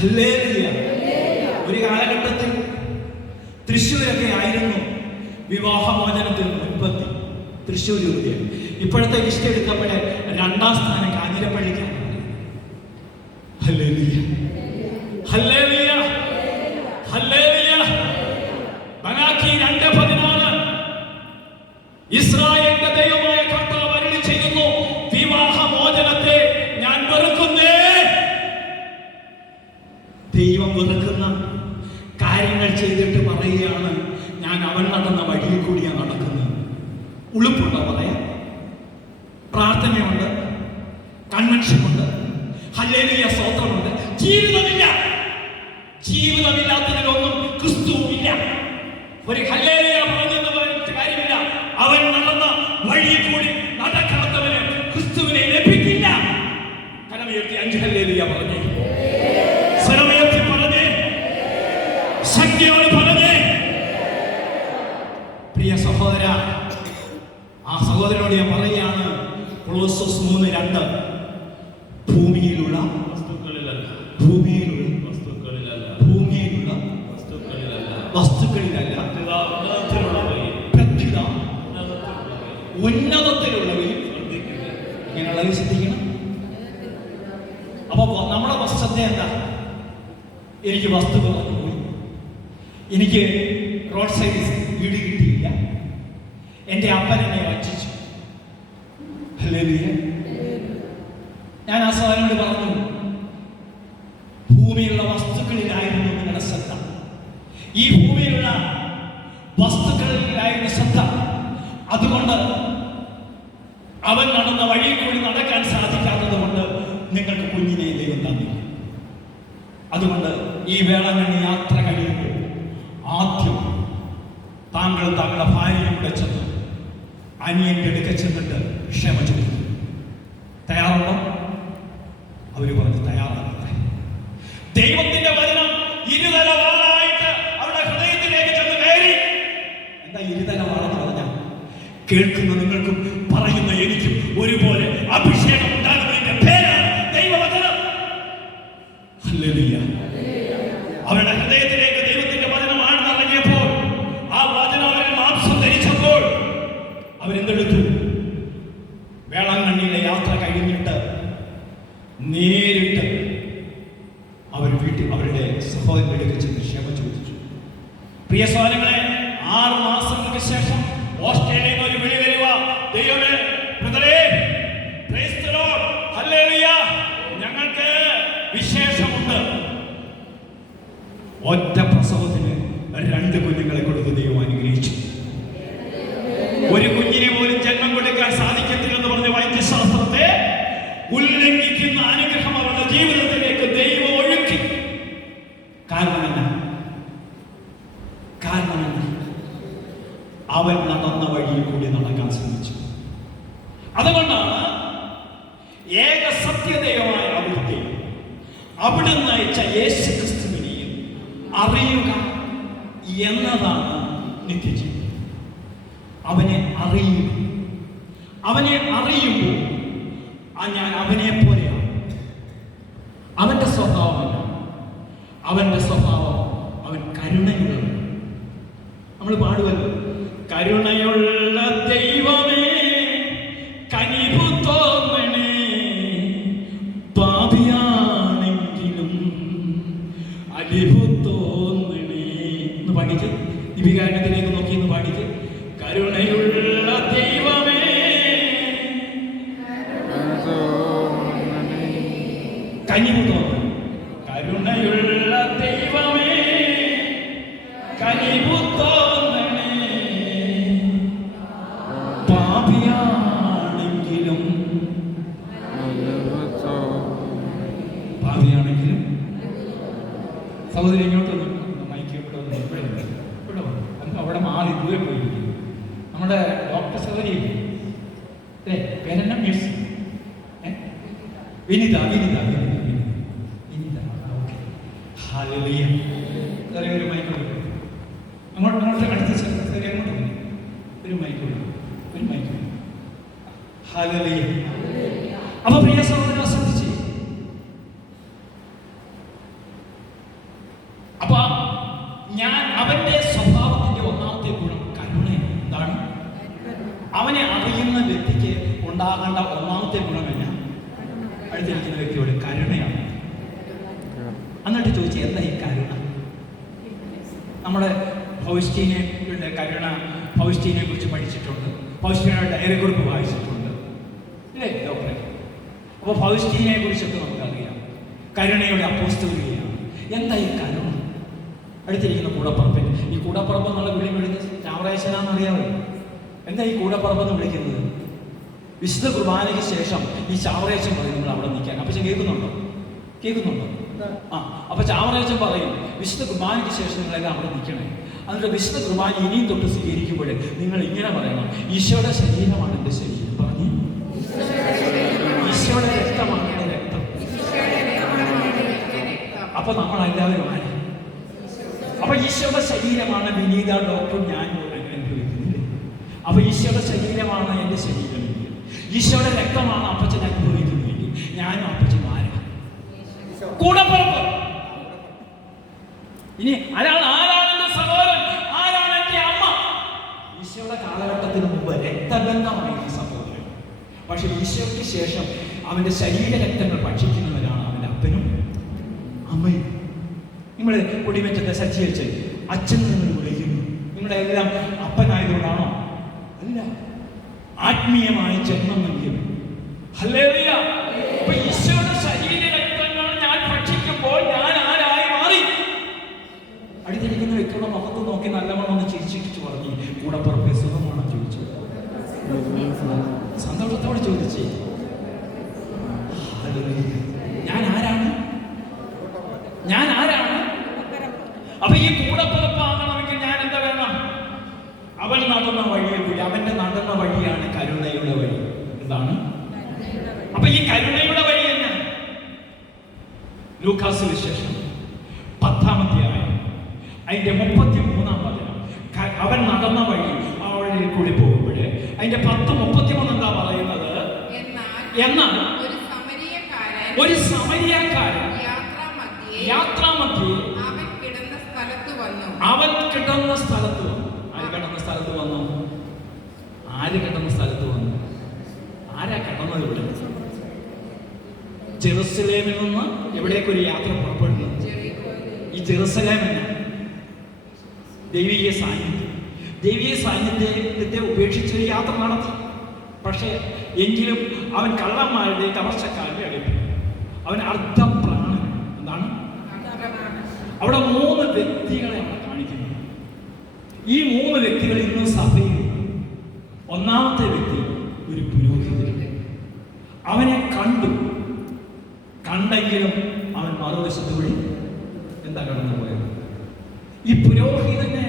ഹല്ലേലൂയ. ഒരു കാലഘട്ടത്തിൽ തൃശ്ശൂരൊക്കെ ആയിരുന്നു വിവാഹമോചനത്തിന് മുൻപന്തി. തൃശ്ശൂർ രൂപയാണ്. ഇപ്പോഴത്തെ ലിസ്റ്റ് എടുക്കുമ്പോൾ 2ാം സ്ഥാനം കാഞ്ഞിരപ്പള്ളിക്കാണ്. Hallelujah, hallelujah, hallelujah. മലാക്കി 2:14 ഇസ്രായേലിന്റെ ദൈവമായ കർത്താവ് അരുളി ചെയ്യുന്നു, വിവാഹമോചനത്തെ ഞാൻ വെറുക്കുന്നേ. ദൈവം വെറുക്കുന്ന കാര്യങ്ങൾ ചെയ്തിട്ട് പറയുകയാണ്, ഞാൻ അവൻ നടന്ന വഴിയിൽ കൂടിയാണ് നടക്കുന്നത്. ഉളുപ്പുണ്ടോ പറയാം? പ്രാർത്ഥനയുണ്ട്, കൺവെൻഷനുണ്ട്, ഹല്ലേലൂയ സ്തോത്രമുണ്ട്. ജീവിതമില്ല. ജീവിതമില്ലാത്തതിലൊന്നും ക്രിസ്തുവില്ല. ഒരു ഹല്ലേലൂയ പറഞ്ഞെന്ന് പറഞ്ഞിട്ട് കാര്യമില്ല. അവൻ നടന്ന വഴിയിൽ കൂടി നടക്കാത്തവന് ക്രിസ്തുവിനെ ലഭിക്കില്ല. കരമുയർത്തി 5 ഹല്ലേലൂയ പറഞ്ഞേ. സ്വരമുയർത്തി പറഞ്ഞേ. ശക്തിയോട് പറഞ്ഞേ. പ്രിയ സഹോദര, ആ സഹോദരനോട് ഞാൻ പറയുകയാണ്, കൊളോസ്സോസ് 3:2 ഭൂമിയിലുള്ള വസ്തുക്കളിലല്ല, ഭൂമിയിലുള്ള വസ്തുക്കളിലല്ല, ഭൂമിയിലുള്ള വസ്തുക്കളിലല്ല, വസ്തുക്കളിലല്ല, ഉന്നതത്തിലുള്ളവയും ഇങ്ങനെയുള്ളത് ശ്രദ്ധിക്കണം. അപ്പൊ നമ്മുടെ വസ്തുത എന്താ? എനിക്ക് വസ്തു പറഞ്ഞു പോയി, എനിക്ക് റോഡ് സൈഡിൽ വീട് കിട്ടിയില്ല, എൻ്റെ അപ്പൻ എന്നെ വഞ്ചിച്ചു. ഹല്ലേലൂയ. ഞാൻ ആ സഹോദരനോട് പറഞ്ഞു, ഭൂമിയിലുള്ള വസ്തുക്കളിലായിരുന്നു നിങ്ങളുടെ ശ്രദ്ധ. ഈ ഭൂമിയിലുള്ള വസ്തുക്കളിലായിരുന്നു ശ്രദ്ധ. അതുകൊണ്ട് അവൻ നടന്ന വഴിയിൽ കൂടി നടക്കാൻ സാധിക്കാത്തത് കൊണ്ട് നിങ്ങൾക്ക് കുഞ്ഞിനെ ദൈവം തന്നില്ല. അതുകൊണ്ട് ഈ വേളാങ്കണ്ണി യാത്ര കഴിയുമ്പോൾ ആദ്യം താങ്കൾ താങ്കളുടെ ഭാര്യയും കൂടെ ചെന്ന് അനിയന്റെ അടുക്ക ചെന്നിട്ട് ക്ഷമ ചോദിക്കും. തയ്യാറുണ്ടോ? അവര് പറഞ്ഞു തയ്യാറാകട്ടെ. ദൈവത്തിന്റെ വചനം ഇരുതല വാളായിട്ട് അവരുടെ ഹൃദയത്തിലേക്ക് ചെന്ന് കയറി. എന്താ ഇരുതല വാളെന്ന് പറഞ്ഞാൽ? കേൾക്കുന്ന നിങ്ങൾക്കും പറയുന്ന എനിക്കും ഒരുപോലെ അഭിഷേകം ഉണ്ടാകുന്നതിന്റെ പേരാണ് ദൈവവചനം. ഹല്ലേലൂയ. അവരുടെ ഹൃദയത്തിലേക്ക് ദൈവത്തിന്റെ വചനം ആഴ്ന്നിറങ്ങിയപ്പോൾ, ആ വചനം അവരിൽ മാംസം ധരിച്ചപ്പോൾ അവരെന്തെടുത്തു? വേളാങ്കണ്ണിയിലെ യാത്ര കഴിഞ്ഞിട്ട് നേരിട്ട് അവർ വീട്ടിൽ അവരുടെ സഹോദരന്റെ അടുക്കൽ ചെന്ന് ക്ഷമ ചോദിച്ചു. പ്രിയ സഹോദരങ്ങളെ, 6 മാസങ്ങൾക്ക് ശേഷം ഓസ്ട്രേലിയയിൽ നിന്ന് ഒരു വിളി വരിക, ദൈവമേ, ബ്രദറേ, പ്രൈസ് ദി ലോർഡ്, ഹല്ലേലൂയ, ഞങ്ങൾക്ക് വിശേഷമുണ്ട്. ഒറ്റ പ്രസവത്തിന് 2 കുഞ്ഞുങ്ങളെ കൊടുത്ത് ദൈവം അനുഗ്രഹിച്ചു. ഒരു കുഞ്ഞിനെ പോലും ജന്മം കൊടുക്കാൻ സാധിക്കത്തില്ലെന്ന് പറഞ്ഞ വൈദ്യശാസ്ത്രത്തെ ഉല്ലംഘിക്കുന്ന അനുഗ്രഹം അവരുടെ ജീവിതത്തിലേക്ക് ദൈവം ഒഴുക്കി. കാരണമെന്താ? അവൻ നടന്ന വഴിയിൽ കൂടി നടക്കാൻ ശ്രമിച്ചു. അതുകൊണ്ടാണ് ഏക സത്യദൈവമായ അവിടുത്തെ അവിടുന്ന് അയച്ച യേശു ക്രിസ്തുവിനെയും അറിയുക എന്നതാണ് നിത്യജീവൻ. അവനെ അറിയുക. അവനെ അറിയുമ്പോൾ ഞാൻ അവനെ പോലെയാണ്. അവന്റെ സ്വഭാവമല്ല, അവന്റെ സ്വഭാവം അവൻ കരുണയുള്ളവൻ. നമ്മൾ പാടുവല്ലോ, കരുണയുള്ള ദൈവമേ കനിവു തോന്നണേ, പാപിയാണെങ്കിലും അലിവു തോന്നണേ എന്ന് പാടിച്ച് ദിപികാരണത്തിലേക്ക് നോക്കി എന്ന് പാടിച്ച്, കരുണയുള്ള ദൈവമേ കനിവു തോന്നണേ, കരുണയുള്ള ദൈവമേ കനിവു തോന്നണേ, പാപിയാണെങ്കിലും സഹോദരി ഇങ്ങോട്ട് മൈക്ക് ഇവിടെ നമുക്ക് അവിടെ മാറി ദൂരെ പോയിരിക്കും. നമ്മുടെ ഡോക്ടർ സഹോദരി അല്ലേ, പേരെന്നാ? മിസ് വിനിത. Okay, hallelujah. ഒരു മൈക്ക് അങ്ങോട്ട് അടുത്ത ശരി അങ്ങോട്ട് ഒരു മൈക്ക് ഹല്ലേലൂയ. അപ്പൊ പ്രിയ സഹോദരൻ ശ്രദ്ധിച്ച്, ഉണ്ടാകേണ്ട ഒന്നാമത്തെ ഗുണം എന്നാ? അടുത്തിരിക്കുന്ന വ്യക്തിയോട് കരുണയാണ്. എന്നിട്ട് ചോദിച്ചു, എന്താ ഈ കരുണ? നമ്മുടെ ഫൗസ്റ്റീനയുടെ കരുണ, ഫൗസ്റ്റീനെ കുറിച്ച് പഠിച്ചിട്ടുണ്ട്, ഫൗസ്റ്റീനയുടെ ഡയറി കുറിപ്പ് വായിച്ചിട്ടുണ്ട്, ഇല്ലേ ഡോക്ടറെ? അപ്പോൾ ഫൗസ്റ്റീനെ കുറിച്ചൊക്കെ നമുക്കറിയാം. കരുണയുടെ അപ്പോസ്തലികയാണ്. എന്താ ഈ കരുണ? അടുത്തിരിക്കുന്ന കൂടപ്പറപ്പിന്, ഈ കൂടപ്പറപ്പ് എന്നുള്ള വിളിക്കുന്നത് ചാവറാഴ്ചനാണെന്നറിയാമോ? എന്താ ഈ കൂടപ്പറപ്പെന്ന് വിളിക്കുന്നത്? വിശുദ്ധ കുർബാനയ്ക്ക് ശേഷം ഈ ചാവറാഴ്ചൻ പറയും നിങ്ങൾ അവിടെ നിൽക്കാൻ. അപ്പം കേൾക്കുന്നുണ്ടോ? അപ്പൊ ചാവറാഴ്ചൻ പറയും വിശുദ്ധ കുർബാനയ്ക്ക് ശേഷം നിങ്ങളെല്ലാം അവിടെ നിൽക്കണേ. എന്നിട്ട് വിശുദ്ധ കുർബാന ഇനിയും തൊട്ട് സ്വീകരിക്കുമ്പോൾ നിങ്ങൾ ഇങ്ങനെ പറയണം, ഈശോയുടെ ശരീരമാണ് എൻ്റെ ശരീരം. പറഞ്ഞു, ഈശോയുടെ രക്തമാണ് എൻ്റെ രക്തം. അപ്പൊ നമ്മളെല്ലാവരും ആര്? അപ്പൊ ഈശോയുടെ ശരീരമാണ് വിനീത ഡോക്ടറും ഞാനും അനുഭവിക്കുന്നില്ലേ? അപ്പൊ ഈശോയുടെ ശരീരമാണ് എൻ്റെ ശരീരം, ഈശോയുടെ രക്തമാണ് അപ്പച്ചൻ അനുഭവിക്കുന്നെങ്കിൽ ഞാനും അപ്പച്ചൻ ആരാ? കൂടപ്പുറപ്പ്. ഇനി ആരാണ് എൻ്റെ സഹോദരൻ? ആരാണ് എൻ്റെ അമ്മ? ഈശോയുടെ കാലഘട്ടത്തിന് മുമ്പ് രക്തബന്ധമായിരുന്നു സഹോദരൻ. പക്ഷെ ഈശോയ്ക്ക് ശേഷം അവന്റെ ശരീര രക്തങ്ങൾ ഭക്ഷിക്കുന്നവരാണ് അവന്റെ അപ്പനും അമ്മയും. നിങ്ങൾ കുടിമറ്റത്തെ സജ്ജീകരിച്ച് അച്ഛൻ നിങ്ങൾ വിളിക്കുന്നു, നിങ്ങളുടെ എല്ലാം അപ്പനായതുകൊണ്ടാണോ? അല്ല, ആത്മീയമായ ജന്മം നൽകിയത്. ഹല്ലേലൂയ. അപ്പൊ ഈശോയുടെ ശരീര രക്തങ്ങൾ ഞാൻ ഭക്ഷിക്കുമ്പോൾ ഞാൻ ആരായി മാറി? അടുത്തിരിക്കുന്ന വ്യക്തിയുടെ മുഖത്ത് നോക്കി നല്ലവണ്ണം ഒന്ന് ചിരിച്ചിട്ട് പറഞ്ഞു, കൂടപ്പുറപ്പെ സുഖമാണോ ചോദിച്ചു. സന്തോഷത്തോടെ ചോദിച്ചേ, ഞാൻ ആരാണ്? ഞാൻ ആരാണ്? അപ്പൊ ഈ കൂടപ്പുറപ്പാകണമെങ്കിൽ ഞാൻ എന്താ വേണം? അവൻ നടന്ന വഴിയെ കൂടി, അവന്റെ നടന്ന വഴിയാണ് കരുണയുടെ വഴി. എന്താണ്? അപ്പൊ ഈ കരുണയുടെ വഴി തന്നെ ലൂക്കാസ് വിശേഷം 10-ാം അധ്യായം അതിന്റെ 33-ാം വചനം. അവൻ നടന്ന വഴി അവളിൽ കൂടി പോകുമ്പോഴേ അതിന്റെ 10:33 എന്താ പറയുന്നത്? എന്നാൽ ഒരു സമരിയക്കാരൻ യാത്രാമധ്യേ അവൻ കിടന്ന സ്ഥലത്ത് വന്നു. ആര് കിടന്ന സ്ഥലത്ത് വന്നു? ആരാ കിടന്നത് ഇവിടെ? ജെറുസലേമിൽ നിന്ന് എവിടേക്കൊരു യാത്ര പുറപ്പെടുന്നു? ഈ ജെറുസലേം എന്ന ദൈവീയ സാന്നിധ്യത്തെ ഉപേക്ഷിച്ചൊരു യാത്ര നടത്തി. പക്ഷേ എങ്കിലും അവൻ കള്ളന്മാരുടെ കവർച്ചക്കാരുടെ അകപ്പെട്ടു. അവൻ അർദ്ധപ്രാണൻ. എന്താണ്? അവിടെ 3 വ്യക്തികളെ അവിടെ കാണിക്കുന്നു. ഈ 3 വ്യക്തികൾ ഇന്നും സഭയിൽ. ഒന്നാമത്തെ വ്യക്തി ഒരു പുരോഹിതൻ. അവനെ കണ്ടെങ്കിലും അവൻ മറുവശത്ത് വഴി എന്താ കടന്നു പോയത്? ഈ പുരോഹിതനെ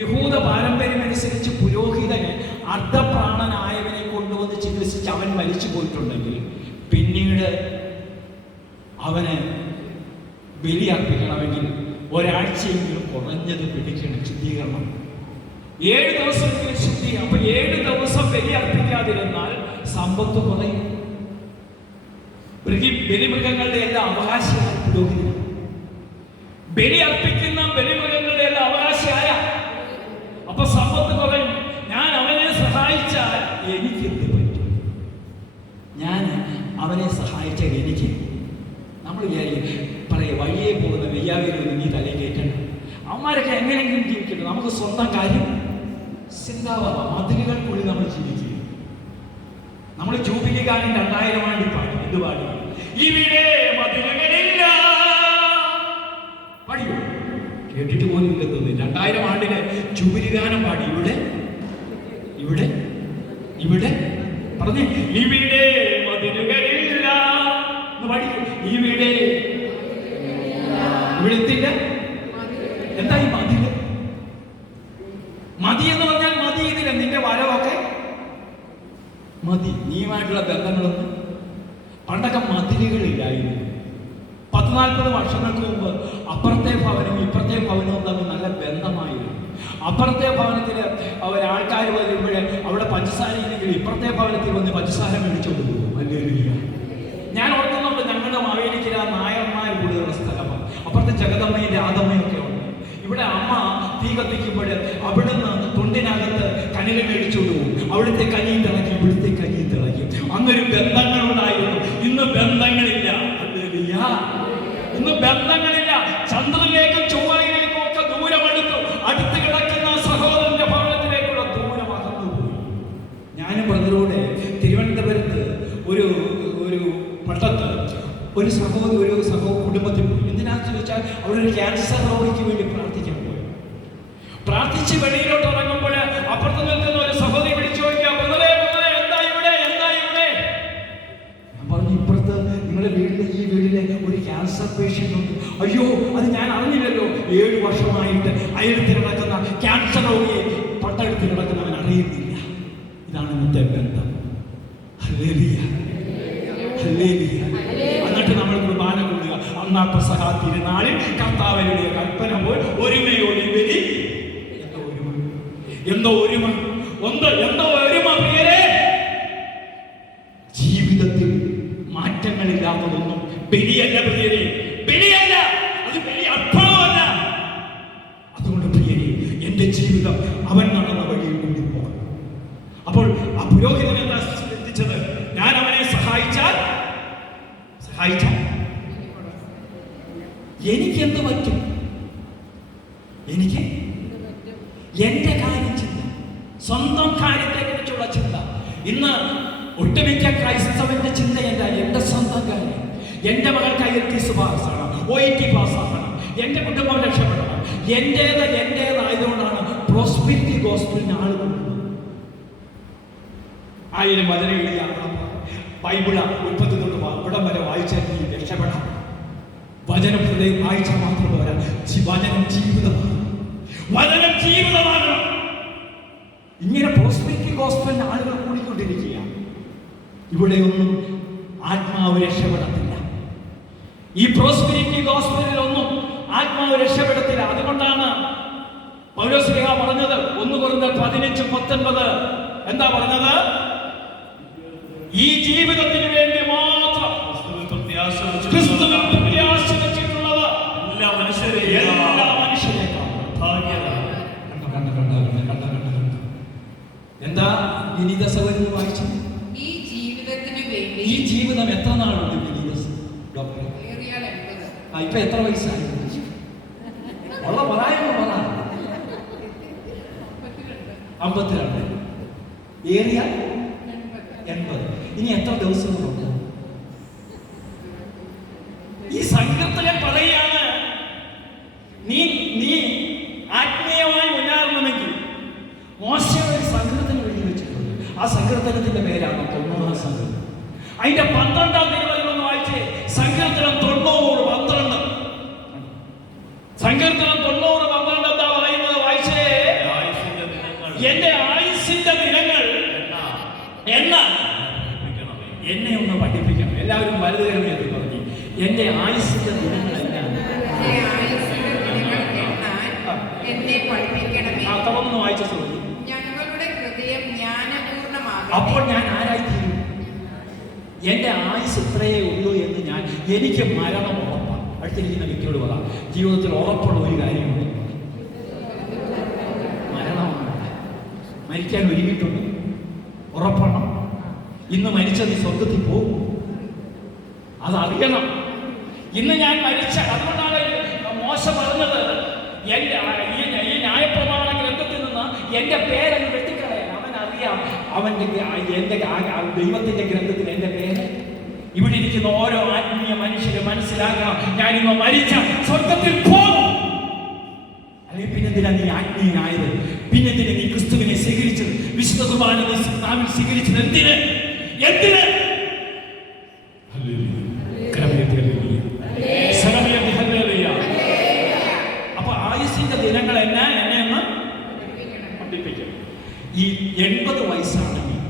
യഹൂദ പാരമ്പര്യം അനുസരിച്ച് പുരോഹിതന് അർദ്ധപ്രാണനായവനെ കൊണ്ടുവന്ന് ചികിത്സിച്ച് അവൻ മരിച്ചു പോയിട്ടുണ്ടെങ്കിൽ പിന്നീട് അവന് ബലിയർപ്പിക്കണമെങ്കിൽ ഒരാഴ്ചയെങ്കിലും കുറഞ്ഞത് പിടിക്കണം ശുദ്ധീകരണം. 7 ദിവസമെങ്കിലും ശുദ്ധി. അപ്പൊ 7 ദിവസം ബലിയർപ്പിക്കാതിരുന്നാൽ സമ്പത്ത് കുറയും. ബലിമൃഗങ്ങളുടെ എല്ലാം അവകാശിയായ പുരോഹിതൻ. ബലി അർപ്പിക്കുന്ന ബലിമൃഗങ്ങളുടെ എല്ലാം അവകാശിയായ. അപ്പൊ സമ്പത്ത് കുറയും. ഞാൻ അവനെ സഹായിച്ചാൽ എനിക്ക് എന്ത് പറ്റും? ഞാൻ അവനെ സഹായിച്ചാൽ എനിക്ക്, നമ്മൾ പറയ വഴിയെ പോകുന്ന വെയ്യാവിലൊന്നും നീ തലയിൽ കയറ്റണം. അവന്മാരൊക്കെ എങ്ങനെയെങ്കിലും ജീവിക്കട്ടെ, നമുക്ക് സ്വന്തം കാര്യം ചിന്താവാം. മതിലുകൾക്കുള്ളിൽ നമ്മൾ ജീവിക്കുക. നമ്മൾ ജൂബിലി ഗാനം 2000 ആണ്ടി പാടി. എന്ത് പാടി? ഇവിടെ മതിലുകളില്ല. പാടിയോ? കേട്ടിട്ട് പോലും ഇല്ലെന്ന് 2000 ആണ്ടിന് ജൂബിലി ഗാനം പാടി. ഇവിടെ പറഞ്ഞേ, ഇവിടെ മതിലുകളില്ല എന്ന് പാടി. ഇവിടെ എത്തില്ല. എന്താ ഈ മതില്? മതി എന്ന് പറഞ്ഞാൽ മതി. ഇതില്ല നിന്റെ വരവൊക്കെ മതി. നീയുമായിട്ടുള്ള ബന്ധങ്ങളൊന്നും. പണ്ടൊക്കെ മതിലുകളില്ലായിരുന്നു. 40-40 വർഷങ്ങൾക്ക് മുമ്പ് അപ്പുറത്തെ ഭവനവും ഇപ്പുറത്തെ ഭവനവും തമ്മിൽ നല്ല ബന്ധമായിരുന്നു. അപ്പുറത്തെ ഭവനത്തിൽ ആൾക്കാർ വരുമ്പോഴേ അവിടെ പഞ്ചസാര ഇല്ലെങ്കിൽ ഇപ്പുറത്തെ ഭവനത്തിൽ വന്ന് പഞ്ചസാര മേടിച്ചോണ്ട് പോകും. അല്ലെങ്കിൽ ഞാൻ ഓർക്കുന്നുണ്ട്, ഞങ്ങളുടെ മാവേലിക്കര നായന്മാർ കൂടുതലുള്ള സ്ഥലമാണ്. അപ്പുറത്തെ ജഗതമ്മയും രാധമ്മയും ഒക്കെ ഉണ്ട്. ഇവിടെ അമ്മ തീ കത്തിക്കുമ്പോൾ അവിടുന്ന് തൊണ്ടിനകത്ത് കനില മേടിച്ചോണ്ട് പോകും. അവിടുത്തെ കനിയും തിളക്കി, ഇവിടുത്തെ കനിയും തിളക്കും. അന്നൊരു ബന്ധങ്ങളുണ്ടായിരുന്നു, ഇന്ന് ബന്ധങ്ങളില്ല. ഹല്ലേലൂയ. ഇന്ന് ബന്ധങ്ങളില്ല. ചന്ദ്രനിലേക്കും ചൊവ്വയിലേക്കും ഒക്കെ ദൂരമെടുത്തു. അടുത്ത് കിടക്കുന്ന സഹോദരന്റെ ഭവനത്തിലേക്കുള്ള ദൂരം അകന്നു പോയി. ഞാനും ബ്രദറോടെ തിരുവനന്തപുരത്ത് ഒരു പട്ടത്ത് ഒരു കുടുംബത്തിൽ പോയി. എന്തിനാണെന്ന് ചോദിച്ചാൽ അവിടെ ഒരു ക്യാൻസർ രോഗിക്ക് വേണ്ടി പ്രാർത്ഥിക്കാൻ പോയി. പ്രാർത്ഥിച്ച് വെളിയിലോട്ട് ഇറങ്ങുമ്പോൾ അപ്പുറത്ത് നിൽക്കുന്ന ഒരു സഹോദരി വിളിച്ചു ചോദിക്കുക, ബ്രദറെ എന്താ ഇവിടെ? ഞാൻ പറഞ്ഞു, ഇപ്പുറത്ത് നിങ്ങളുടെ ഈ വീട്ടിലെ ഒരു ക്യാൻസർ പേഷ്യൻ്റ് ഉണ്ട്. അയ്യോ, അത് ഞാൻ അറിഞ്ഞില്ലല്ലോ. 7 വർഷമായിട്ട് അയലത്ത് കിടക്കുന്ന ക്യാൻസർ രോഗിയെ പട്ടെടുത്ത് കിടക്കുന്നവൻ അറിയുന്നില്ല. ഇതാണ് ഇന്നത്തെ ബന്ധം. Hallelujah, hallelujah. എന്നിട്ട് നമ്മൾ കുർബാന കൂടുക. അന്നാ പെസഹ തിരുനാളിൽ കർത്താവിന്റെ കൽപ്പന പോൽ ഒരുമയോടെ ബലി. എന്തോ ഒരുമ പ്രിയരെ. ജീവിതത്തിൽ മാറ്റങ്ങളില്ലാത്തതൊന്നും ബലിയല്ല പ്രിയരെ, ബലിയല്ല. അത് ബലി അർപ്പണമല്ല. അതുകൊണ്ട് പ്രിയരെ, എന്റെ ജീവിതം അവൻ നടന്ന വഴിയിൽ കൂടി പോകണം. അപ്പോൾ ആ പുരോഹിതൻ എന്താ ചിന്തിച്ചത്? ഞാൻ അവനെ സഹായിച്ചാൽ എനിക്ക് എന്ത് പറ്റും? എനിക്ക് എന്റെ കാര്യം ചിന്ത, സ്വന്തം കാര്യത്തെ കുറിച്ചുള്ള ചിന്ത. ഇന്ന് ഒട്ടുമിക്ക ക്രൈസ്തവന്റെ ചിന്തയല്ല എന്റെ സ്വന്തം കാര്യം. എന്റെ മകൾക്ക് IELTS പാസ്സാകണം, OET പാസ്സാകണം, എന്റെ കുടുംബം രക്ഷപ്പെടണം. എന്റേതായതുകൊണ്ടാണ് പ്രോസ്പെരിറ്റി ഗോസ്പലിന് ആളുകൾ 1000 വചനം എഴുതിയ ബൈബിള് ഉൽപ്പത്തി തൊട്ട് ഇവിടം വരെ വായിച്ചാൽ നീ രക്ഷപ്പെടാം. വചനം ഹൃദയം വായിച്ച മാത്രം പോരാ, വചനം ജീവിതമാണ്. ഇങ്ങനെ പ്രോസ്പെരിറ്റി ഗോസ്പലിന് ആളുകൾ കൂടിക്കൊണ്ടിരിക്കുക. ഇവിടെയൊന്നും ആത്മാവ് രക്ഷപ്പെടത്തില്ല. ഈ പ്രോസ്പെരിറ്റി ഗോസ്പലിലൊന്നും ആത്മാവ് രക്ഷപ്പെടത്തില്ല. അതുകൊണ്ടാണ് പൗലോസ് ശ്ലീഹ പറഞ്ഞത് 1 കൊരിന്ത്യർ 15:19 എന്താ പറഞ്ഞത്? ഈ ജീവിതത്തിന് വേണ്ടി മാത്രം ക്രിസ്തുവിൽ പ്രത്യാശ വെച്ചിട്ടുള്ളത് എല്ലാ മനുഷ്യരെക്കാളും എന്താ വിനീത സഹോദരൻ വായിച്ചത്? ഈ ജീവിതം എത്ര നാളുണ്ട് വിനീത ഡോക്ടർ? ഇപ്പൊ എത്ര വയസ്സായി? ഉള്ള പറയാമോ? 52. ഏറിയ 80. ഇനി എത്ര ദിവസങ്ങളുണ്ട്? ഈ സങ്കീർത്തകൻ പറയുകയാണ്, നീ ആത്മീയമായി മുന്നേറണമെങ്കിൽ മോശം ഒരു സങ്കീർത്തനം എഴുതി വെച്ചിട്ടുണ്ട്. ആ സങ്കീർത്തനത്തിന്റെ പേരാണ് 90-ാം സങ്കീർത്തനം. അതിന്റെ 12-ാം തിരുവചനം വായിച്ചേ. സങ്കീർത്തനം 90:12. സങ്കീർത്തനം 90:12 എന്താ പറയുന്നത്? വായിച്ചേ. എന്റെ ആയുസ്സിന്റെ ദിനങ്ങൾ എന്നെ ഒന്ന് പഠിപ്പിക്കണം. എല്ലാവരും വലുതേറെ പറഞ്ഞു, എന്റെ ആയുസ്സിന്റെ ദിനങ്ങൾ തുറന്നു വായിച്ച സുഹൃത്ത്. അപ്പോൾ ഞാൻ ആരായിത്തീരും? എന്റെ ആയുസ് ഇത്രയേ ഉള്ളൂ എന്ന് എനിക്ക് മരണം ഉറപ്പാണ്. അടുത്തിരിക്കുന്ന വ്യക്തിയോട് പറ, ജീവിതത്തിൽ ഉറപ്പുള്ള ഒരു കാര്യമുണ്ട്, മരണമാണ്. മരിക്കാൻ ഒരുങ്ങിയിട്ടുണ്ട്, ഉറപ്പാണ്. ഇന്ന് മരിച്ചത് ഈ സ്വർഗത്തിൽ പോകും, അതറിയണം. ഇന്ന് ഞാൻ മരിച്ച, അതുകൊണ്ടാണ് മോശ പറഞ്ഞത്, ഈ ന്യായപ്രമാണ ഗ്രന്ഥത്തിൽ നിന്ന് എന്റെ പേരങ്ങ് വെട്ടിക്കളയാൻ. അവനറിയാം, എന്റെ ദൈവത്തിന്റെ ഗ്രന്ഥത്തിൽ എന്റെ പേര്. ഇവിടെ ഇരിക്കുന്ന ഓരോ ആത്മീയ മനുഷ്യരെ മനസ്സിലാക്കണം, ഞാനിന്ന് മരിച്ച സ്വർഗത്തിൽ പോകും. അല്ലെങ്കിൽ പിന്നെന്തിനാ നീ ആത്മീയനായത്? പിന്നെന്തിനാ നീ ക്രിസ്തുവിനെ സ്വീകരിച്ചത്? വിശുദ്ധ കുർബാന നാവിൽ സ്വീകരിച്ചത് എന്തിന്? അപ്പൊ ആയുസിന്റെ ദിനങ്ങൾ എന്നെ ഒന്ന് പഠിപ്പിക്കും. ഈ 80 വയസ്സാണെങ്കിൽ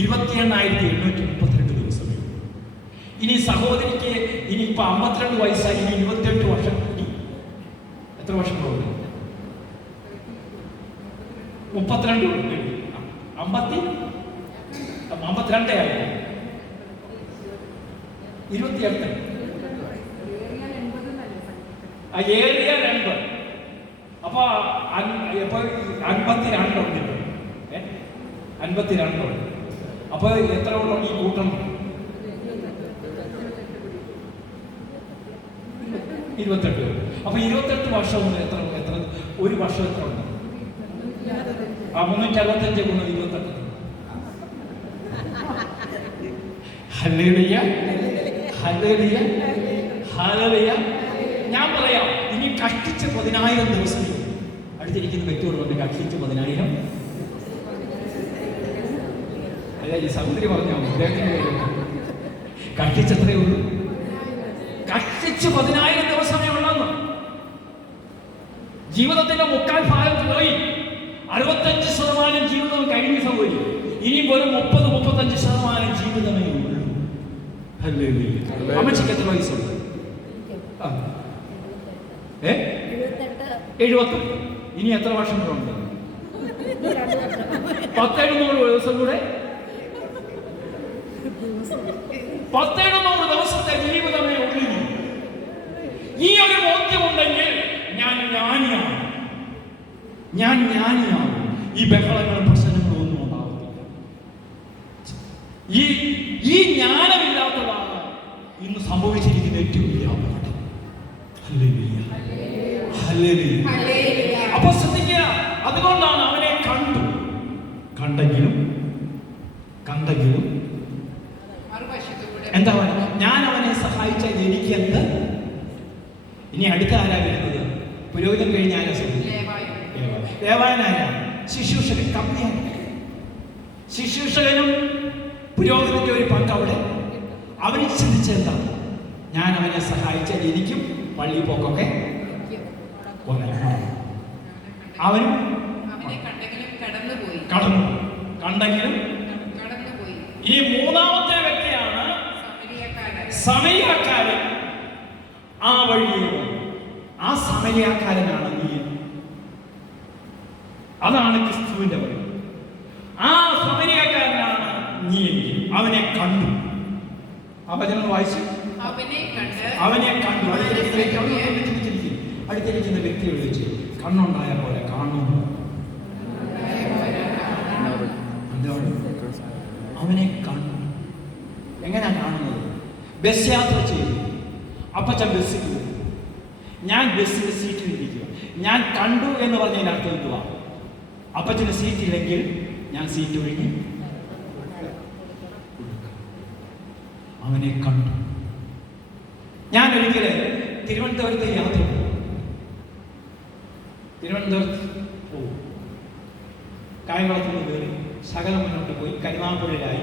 21,832 ദിവസമേ. ഇനി സഹോദരിക്ക് ഇനിയിപ്പോ 52 വയസ്സായി, ഇനി 28 വർഷം കൂടി. എത്ര വർഷം പോകും? 32 52 ആയി 28. ഏറിയ 2. അപ്പൊ 52 ഉണ്ട്. 52 ഉണ്ട്. അപ്പൊ എത്ര ഉണ്ടോ ഈ കൂട്ടണം? 28. അപ്പൊ 28 വർഷം എത്ര എത്ര ഒരു വർഷം എത്ര ഉണ്ട്? 365 ഗുണം 28. Hallelujah, hallelujah, hallelujah. ഞാൻ പറയാം, ഇനി കഷ്ടിച്ച് 10,000 ദിവസം. അടുത്തിരിക്കുന്ന വ്യക്തിയോട് കഷ്ടിച്ച് 10,000. അല്ല, ഈ സഹോദരി പറഞ്ഞോ, കഷ്ടിച്ചത്രേ ഉള്ളൂ. കഷ്ടിച്ച് 10,000 ദിവസമേ ഉള്ളെന്ന്. ജീവിതത്തിന്റെ 3/4 പോയി. 65% ജീവിതം കഴിഞ്ഞ സഹോദരി. ഇനി വെറും 30-35% ജീവിതമേ ഉള്ളൂ. അമ്മച്ചിക്ക് എത്ര വയസ്സുണ്ട്? 70. ഇനി എത്ര വർഷം കൂടെ ഉണ്ട്? 10-700 ദിവസം കൂടെ. 10-700 ദിവസത്തെ ജീവിതമേ ഉള്ളൂ. ഈ ഒരു ബോധ്യമുണ്ടെങ്കിൽ ഞാൻ ജ്ഞാനിയാണ്. ഈ ബഹളങ്ങളും പ്രശ്നങ്ങളും ഒന്നും ഉണ്ടാവുന്നില്ല. ഈ ജ്ഞാനമില്ലാത്തതാണ് ഇന്ന് സംഭവിച്ചിരിക്കുന്ന ഏറ്റവും വലിയ അപകടം. അപ്പൊ ശ്രദ്ധിക്കുക, അതുകൊണ്ടാണ് അവനെ കണ്ടെങ്കിലും എന്താ പറയുക, ഞാൻ അവനെ സഹായിച്ചാൽ എനിക്ക് എന്ത്? ഇനി അടുത്ത ആരാ വരുന്നത്? പുരോഹിതൻ കഴിഞ്ഞ ആരാ? ലേവായനായ ശുശ്രൂഷകൻ, കമ്പിയാണ്. ശുശ്രൂഷകനും പുരോഹിതന്റെ ഒരു പങ്ക് അവിടെ. അവന് ചിന്തിച്ചെന്താണ്? ഞാൻ അവനെ സഹായിച്ചാൽ എനിക്കും പള്ളി പോക്കൊക്കെ. അവനും കണ്ടെങ്കിലും. ഈ മൂന്നാമത്തെ വ്യക്തിയാണ് സമരിയാക്കാരൻ. ആ വഴിയെ ആ സമരിയാക്കാരനാണ് നീ. അതാണ് ക്രിസ്തുവിന്റെ വഴി. ആ സമരിയാക്കാരനാണ് നീ. അവനെ കണ്ടു. ആ വചനം വായിച്ചു. അവനെ കണ്ടു. അടുത്തിരിക്കുന്ന വ്യക്തിയെ വിളിച്ച്, കണ്ണുണ്ടായ പോലെ കാണുന്നു. അവനെ കണ്ടു. എങ്ങനെയാ കാണുന്നത്? ബസ് യാത്ര ചെയ്തു. അപ്പച്ചൻ ബസ്സിൽ പോകും. ഞാൻ ബസ്സിന്റെ സീറ്റിൽ ഇരിക്കുക. ഞാൻ കണ്ടു എന്ന് പറഞ്ഞതിന്റെ അർത്ഥം എന്തുവാ? അപ്പച്ചന് സീറ്റ് ഇല്ലെങ്കിൽ ഞാൻ സീറ്റ് ഒഴുകി. അവനെ കണ്ടു. ഞാൻ ഒരിക്കല് തിരുവനന്തപുരത്തെ യാത്ര പോകും. തിരുവനന്തപുരത്ത് പോകും. കായംകുളത്ത് നിന്ന് കയറി ശകലം മുന്നോട്ട് പോയി കരുനാഗപ്പള്ളിയിലായി,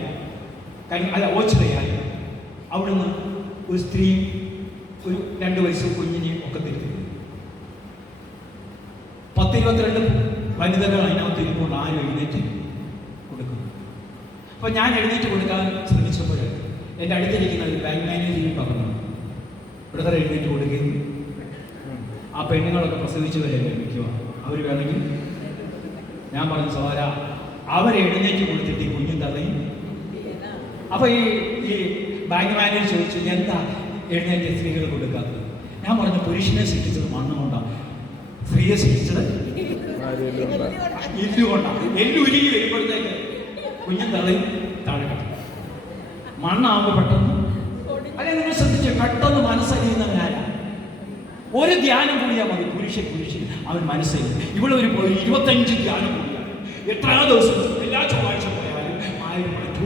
ഓച്ചിറയായി. അവിടുന്ന് ഒരു സ്ത്രീയും ഒരു 2 വയസ്സ് കുഞ്ഞിനെയും ഒക്കെ തിരുത്തി. 10-22 വനിതകൾ അതിനകത്ത് ഇരുന്നുകൊണ്ട് ആരും എഴുന്നേറ്റ് കൊടുക്കുന്നു. അപ്പൊ ഞാൻ എഴുന്നേറ്റ് കൊടുക്കാൻ ശ്രമിച്ചപ്പോൾ എൻ്റെ അടുത്തിരിക്കുന്ന ഒരു ബാങ്ക് മാനേജറിൽ പറഞ്ഞു, ബ്രദർ എഴുന്നേറ്റ് കൊടുക്കുകയും ആ പെണ്ണുങ്ങളൊക്കെ പ്രസവിച്ചു വരെ ലഭിക്കുക, അവർ വേണമെങ്കിൽ. ഞാൻ പറഞ്ഞു, സോര അവരെ എഴുന്നേറ്റ് കൊടുത്തിട്ട് ഈ കുഞ്ഞും തള്ളയും. അപ്പൊ ഈ ബാങ്ക് മാനേജർ ചോദിച്ചു, എന്താ എഴുന്നേറ്റ് സ്ത്രീകൾ കൊടുക്കാത്തത്? ഞാൻ പറഞ്ഞു, പുരുഷനെ സൃഷ്ടിച്ചത് മണ്ണ് കൊണ്ടാണ്, സ്ത്രീയെ സൃഷ്ടിച്ചത് എല്ലുകൊണ്ടാണ്. എല്ലുരുകി വരുമ്പോഴത്തേക്ക് കുഞ്ഞും തള്ളയും താഴെ കിട്ടും. മണ്ണാകുമ്പോൾ പെട്ടെന്ന്, അല്ലെ നിങ്ങൾ ശ്രദ്ധിച്ചു, പെട്ടെന്ന് മനസ്സറിയുന്നവനാരാ? ഒരു ധ്യാനം കൂടിയാൽ മതി, പുരുഷൻ അവൻ മനസ്സറിയും. ഇവിടെ ഒരു 25 ധ്യാനം കൂടിയാണ്. എത്ര ദിവസം, എല്ലാ ചൊവ്വാഴ്ച പോയാലും ആരും മാറ്റൂ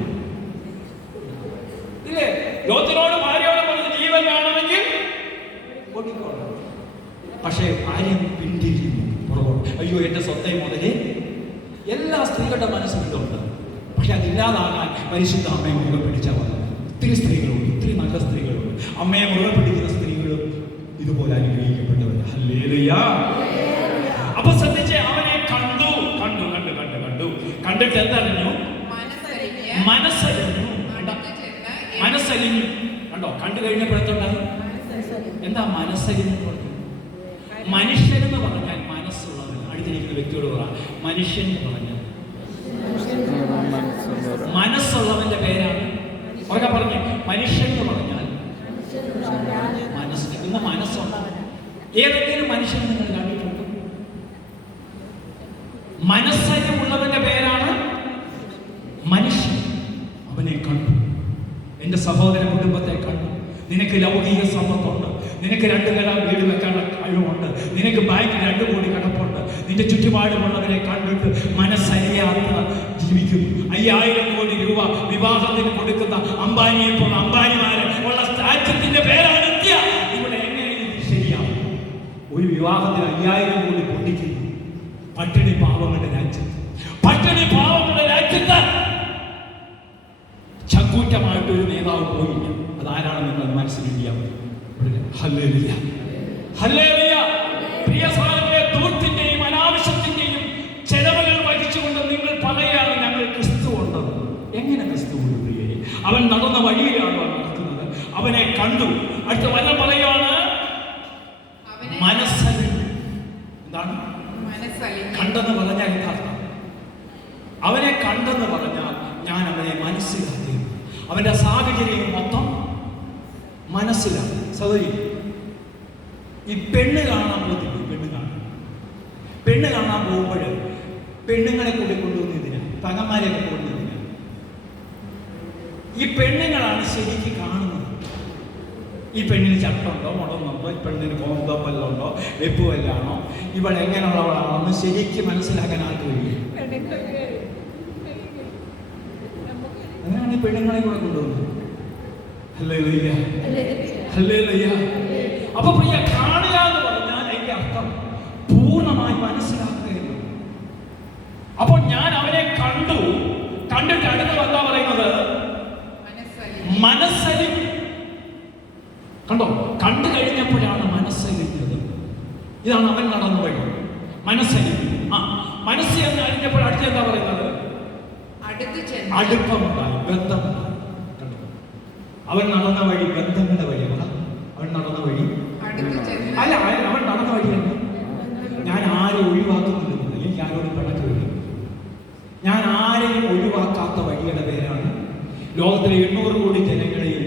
ഇല്ലേ? ലോകത്തിനോട് ഭാര്യയോട് പറഞ്ഞ് ജീവൻ വേണമെങ്കിൽ ഓടിക്കോളാം. പക്ഷേ ഭാര്യ പിന്തിരിയുന്നു പുറകോട്ട്. അയ്യോ, എൻ്റെ സ്വന്തം മുതലേ. എല്ലാ സ്ത്രീകളുടെ മനസ്സിലുണ്ട്. പക്ഷെ അതില്ലാതാകാൻ പരിശുദ്ധ അമ്മയെ മുറുകെ പിടിച്ചാൽ മതി. ഒത്തിരി സ്ത്രീകളുണ്ട്, ഒത്തിരി നല്ല സ്ത്രീകളുണ്ട്. അമ്മയെ മുറുകെ പിടിക്കുന്ന സ്ത്രീകളും ഇതുപോലെ അനുഗ്രഹിക്കപ്പെട്ടവർ. ഹല്ലേലൂയ. അപ്പൊ ശ്രദ്ധിച്ചേ, അവനെ കണ്ടു. കണ്ടിട്ട് എന്തറിഞ്ഞു? മനസ്സലിഞ്ഞു. കണ്ടോ? കണ്ടു കഴിഞ്ഞപ്പോഴത്തുണ്ടാകും എന്താ മനസ്സലിഞ്ഞു? മനുഷ്യനെന്ന് പറഞ്ഞാൽ മനസ്സുള്ളവൻ. അടുത്തിരിക്കുന്ന വ്യക്തിയോട് പറ, മനുഷ്യൻ എന്ന് പറഞ്ഞാൽ മനസ്സുള്ളവന്റെ പേരാണ്. ഉറക്കെ പറഞ്ഞേ, മനുഷ്യൻ എന്ന് പറഞ്ഞാൽ മനസ്സ്. ഇന്ന് മനസ്സുള്ളവൻ. ഏതെങ്കിലും മനുഷ്യൻ നിങ്ങൾ കണ്ടിട്ടുണ്ടോ? മനസ്സലിവുള്ളവന്റെ പേരാണ് മനുഷ്യൻ. അവനെ കണ്ടു. എൻ്റെ സഹോദര കുടുംബത്തെ കണ്ടു. നിനക്ക് ലൗകിക സമ്പത്തുണ്ട്, നിനക്ക് 2 നില വീട് വെക്കാനുള്ള കഴിവുണ്ട്, നിനക്ക് ബാങ്കിൽ 2 കോടി കടപ്പുണ്ട്, നിന്റെ ചുറ്റുപാടുമുള്ളവരെ കണ്ടിട്ട് മനസ്സറിയാത്ത ജീവിക്കുന്നു. 5000 കോടി രൂപ വിവാഹത്തിന് കൊടുക്കുന്ന അംബാനിയെ പോലെ അംബാനിമാരെ ഉള്ള രാജ്യത്തിന്റെ പേരാണ് ഇന്ത്യ. ഇവിടെ എങ്ങനെ ഇത് ശരിയാവും? ഒരു വിവാഹത്തിന് 5000 കോടി പൊട്ടിക്കുന്നു. പട്ടിണി പാവങ്ങളുടെ രാജ്യത്ത്, പട്ടിണി പാവങ്ങളുടെ രാജ്യത്ത് ചങ്കൂറ്റമായിട്ടൊരു നേതാവ് പോയില്ല. അതാരാണ് നിങ്ങൾ മനസ്സിലില്ല? Hallelujah, hallelujah. പ്രിയ സഹോദരങ്ങളെ, ദൂർത്തിന്റെയും അനാവശ്യത്തിന്റെയും ചെലവുകൾ വഹിച്ചുകൊണ്ട് നിങ്ങൾ പറയുകയാണ് ഞങ്ങൾ ക്രിസ്തു ഉണ്ടെന്ന്. എങ്ങനെ ക്രിസ്തു ഉണ്ട് പ്രിയരെ? അവൻ നടന്ന വഴിയിലാണ് നടക്കുന്നത്. അവനെ കണ്ടു. അടുത്ത വചനം പറയുകയാണ് മനസ്സലിഞ്ഞു. എന്താണ് കണ്ടെന്ന് പറഞ്ഞാൽ? യഥാർത്ഥം അവനെ കണ്ടെന്ന് പറഞ്ഞാൽ ഞാൻ അവനെ മനസ്സിലാക്കി. അവന്റെ സാഹചര്യം മൊത്തം മനസ്സിലാക്കി. സഹോദരി, ഈ പെണ്ണ് കാണാൻ പോകുന്നില്ല. പെണ്ണ് കാണാൻ പോകുമ്പോൾ പെണ്ണുങ്ങളെ കൂടി കൊണ്ടുവന്നതിന്, പങ്ങന്മാരെയൊക്കെ കൊണ്ടുവന്നതിന് ഈ പെണ്ണുങ്ങളാണ് ശരിക്ക് കാണുന്നത്. ഈ പെണ്ണിന് ചട്ടുണ്ടോ, മുടന്നുണ്ടോ, ഈ പെണ്ണിന് കോന്തോ പല്ലുണ്ടോ, വെപ്പ് വല്ലാണോ, ഇവൾ എങ്ങനെയുള്ളവളാണെന്ന് ശരിക്ക് മനസ്സിലാക്കാൻ ആൾക്ക് കഴിയും. അങ്ങനെയാണ് ഈ പെണ്ണുങ്ങളെ കൂടെ കൊണ്ടുവന്നത്. Hallelujah, hallelujah. അപ്പൊ പ്രിയ, കാണുക എന്ന് പറഞ്ഞാൽ അതിന്റെ അർത്ഥം പൂർണ്ണമായി മനസ്സിലാക്കുകയാണ്. അപ്പോൾ ഞാൻ അവനെ കണ്ടു. കണ്ടിട്ട് അടുത്ത എന്താ പറയുന്നത്? മനസ്സലിഞ്ഞു. കണ്ടോ? കണ്ടു കഴിഞ്ഞപ്പോഴാണ് മനസ്സലിഞ്ഞത്. ഇതാണ് അവൻ നടന്ന വഴി. മനസ്സലിഞ്ഞു. മനസ്സ് എന്ന് അറിഞ്ഞപ്പോൾ അടുത്ത് എന്താ പറയുന്നത്? അടുപ്പമുണ്ടായി, ബന്ധമുണ്ടായി. അവൻ നടന്ന വഴി ബന്ധങ്ങളുടെ വഴിയാണ്. അവൻ നടന്ന വഴി അല്ല, അവൻ നടന്ന വഴിയാണ്. ഞാൻ ആരെയും ഒഴിവാക്കുന്നില്ല. എനിക്ക് ആരോടും പിണക്കില്ല. ഞാൻ ആരെയും ഒഴിവാക്കാത്ത വഴിയുടെ പേരാണ്. ലോകത്തിലെ 800 കോടി ജനങ്ങളെയും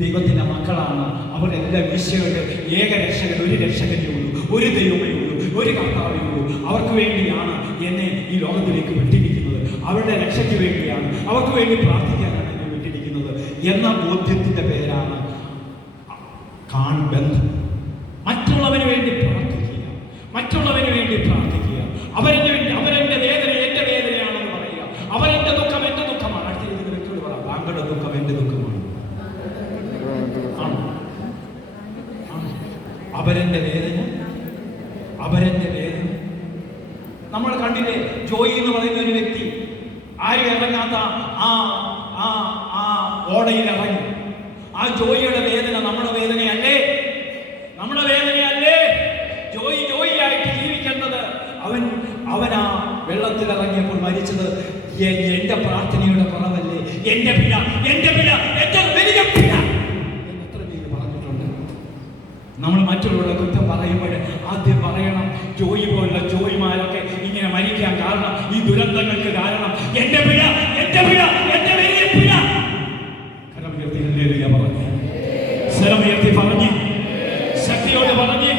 ദൈവത്തിന്റെ മക്കളാണ്. അവരെല്ലാം ഈശോയുടെ ഏക രക്ഷകൻ, ഒരു രക്ഷകനേ ഉള്ളൂ, ഒരു ദൈവമേ ഉള്ളൂ, ഒരു കർത്താവേ ഉള്ളൂ. അവർക്ക് വേണ്ടിയാണ് എന്നെ ഈ ലോകത്തിലേക്ക് വിട്ടിരിക്കുന്നത്. അവരുടെ രക്ഷയ്ക്ക് വേണ്ടിയാണ്, അവർക്ക് വേണ്ടി പ്രാർത്ഥിക്കാനാണ് എന്നെ വിട്ടിരിക്കുന്നത് എന്ന ബോധ്യത്തിന്റെ പേരാണ് ബന്ധം. മറ്റുള്ളവന് വേണ്ടി പ്രാർത്ഥിക്കുക, മറ്റുള്ളവന് വേണ്ടി പ്രാർത്ഥിക്കുക. അവരെന്റെ വേദന എന്റെ വേദനയാണെന്ന് പറയുക. അവരെന്റെ ദുഃഖം എന്റെ ദുഃഖമാണ്. അടുത്തിരിക്കുന്ന വ്യക്തിയോട് പറയാം, താങ്കളുടെ ദുഃഖം എന്റെ ദുഃഖമാണ്. അവരെന്റെ വേദന, അവരെന്റെ വേദന. നമ്മൾ കണ്ടില്ലേ, ജോയി എന്ന് പറയുന്ന ഒരു വ്യക്തി ആരും ഇറങ്ങാത്ത ഓടയിൽ ഇറങ്ങി. ആ ജോയിയുടെ വേദന നമ്മുടെ വേദനയല്ലേ? നമ്മുടെ വേദനയല്ലേ? ജോയി ആയിട്ട് ജീവിക്കേണ്ടത്. അവൻ ആ വെള്ളത്തിലിറങ്ങിയപ്പോൾ മരിച്ചത് എന്റെ പ്രാർത്ഥനയുടെ കുറവല്ലേ? എന്റെ പിഴ, എന്റെ വലിയ പിഴ എത്ര പേര് പറഞ്ഞിട്ടുണ്ട്. നമ്മൾ മറ്റുള്ളവരുടെ കുറ്റം പറയുമ്പോൾ ആദ്യം പറയണം, ജോയി പോലുള്ള ജോയിമാരൊക്കെ ഇങ്ങനെ മരിക്കാൻ കാരണം, ഈ ദുരന്തങ്ങൾക്ക് കാരണം എന്റെ പിഴ, എന്റെ വലിയ പിഴ. കരമുയർത്തി ഹല്ലേലൂയ പറഞ്ഞു, സ്വരമുയർത്തി പറഞ്ഞ്, ശക്തിയോട് പറഞ്ഞ്.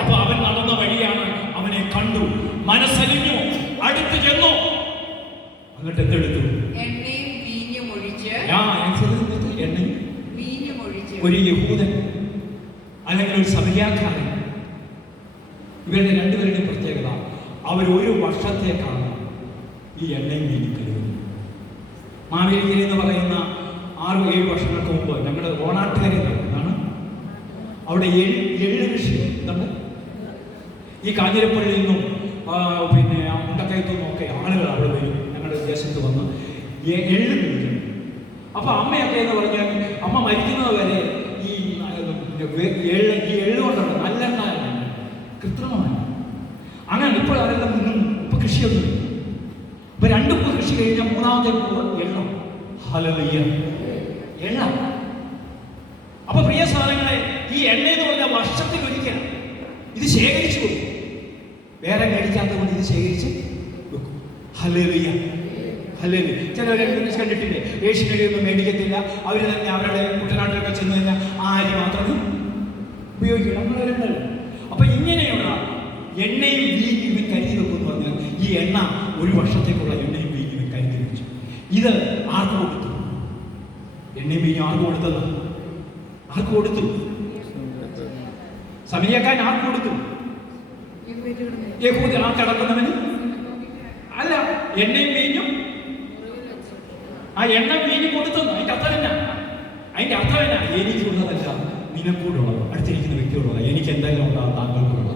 അപ്പൊ അവൻ നടന്ന വഴിയാണ്. അവനെ കണ്ടു, മനസ്സലിഞ്ഞു, അടുത്ത് ചെന്നു. അങ്ങോട്ട് എന്തെടുത്തു? എണ്ണയും വീഞ്ഞും ഒഴിച്ച്. ഒരു യഹൂദൻ അല്ലെങ്കിൽ ഒരു സമരിയാക്കാരൻ, ഇവരുടെ രണ്ടുപേരുടെയും പ്രത്യേകത, അവർ 1 വർഷത്തേക്കാണ് ഈ എണ്ണയും വീഞ്ഞും കരുതുന്നത്. മാവേലിക്കരി എന്ന് പറയുന്ന 6-7 വർഷങ്ങൾക്ക് മുമ്പ് ഞങ്ങളുടെ ഓണാട്ടുകരയാണ്. അവിടെ എള്ള് കൃഷി എന്താണ്, ഈ കാഞ്ഞിരപ്പള്ളിയിൽ നിന്നും പിന്നെ മുണ്ടക്കയത്തു നിന്നൊക്കെ ആളുകൾ അവിടെ വരും ഞങ്ങളുടെ ദേശത്ത് വന്ന് എള്ള് കഴിക്കും. അപ്പൊ അമ്മയൊക്കെ എന്ന് പറഞ്ഞാൽ, അമ്മ മരിക്കുന്നത് വരെ ഈ എള്ള് കൊണ്ടുണ്ട്, നല്ലെണ്ണ കൃത്രിമമാണ്. അങ്ങനെ ഇപ്പോൾ അതെല്ലാം നിന്നും ഇപ്പൊ കൃഷിയൊന്നും. ഇപ്പൊ 2 ഉപ്പ് കൃഷി കഴിഞ്ഞാൽ 3ാമത്തെ എണ്ണം. ഹല്ലേലൂയ, എണ്ണം. അപ്പൊ പ്രിയ സാധനങ്ങളെ, ഈ എണ്ണ എന്ന് പറഞ്ഞാൽ വർഷത്തിൽ ഒരിക്കലാണ്. ഇത് ശേഖരിച്ചു കൊടുക്കും. വേറെ മേടിക്കാത്തത് കൊണ്ട് ഇത് ശേഖരിച്ച് വെക്കും. Hallelujah, hallelujah. ചിലവരെ കണ്ടിട്ടില്ലേ, റേഷനരി ഒന്നും മേടിക്കത്തില്ല. അവർ തന്നെ അവരുടെ കുട്ടനാട്ടിലൊക്കെ ചെന്ന് കഴിഞ്ഞാൽ ആ അരി മാത്രമേ ഉപയോഗിക്കണം. നമ്മളവരുണ്ടല്ലോ. അപ്പൊ ഇങ്ങനെയുള്ള എണ്ണയും വീഞ്ഞും കരുതി വെക്കുമെന്ന് പറഞ്ഞാൽ, ഈ എണ്ണ 1 വർഷത്തേക്കുള്ള എണ്ണയും വീഞ്ഞും കരുതി വെച്ചു. ഇത് ആർക്ക് കൊടുത്തു? എണ്ണയും വീഞ്ഞും ആർക്ക് കൊടുത്തത്? ആർക്ക് കൊടുത്തു? സമരിയക്കാരൻ ആർക്ക് കൊടുത്തു? യഹൂദ ആ കിടക്കുന്നവന് അല്ല, എണ്ണയും വീഞ്ഞും. ആ എണ്ണ വീഞ്ഞും കൊടുത്തു. അതിന്റെ അർത്ഥം എന്നാ? അതിന്റെ അർത്ഥം എന്നാ? എനിക്കുള്ളതല്ല നിനക്കൂടുള്ളത്. അടുത്തിരിക്കുന്ന വ്യക്തിയുള്ളത്. എനിക്ക് എന്തെങ്കിലും ഉണ്ടാകും താങ്കൾക്കുള്ളത്.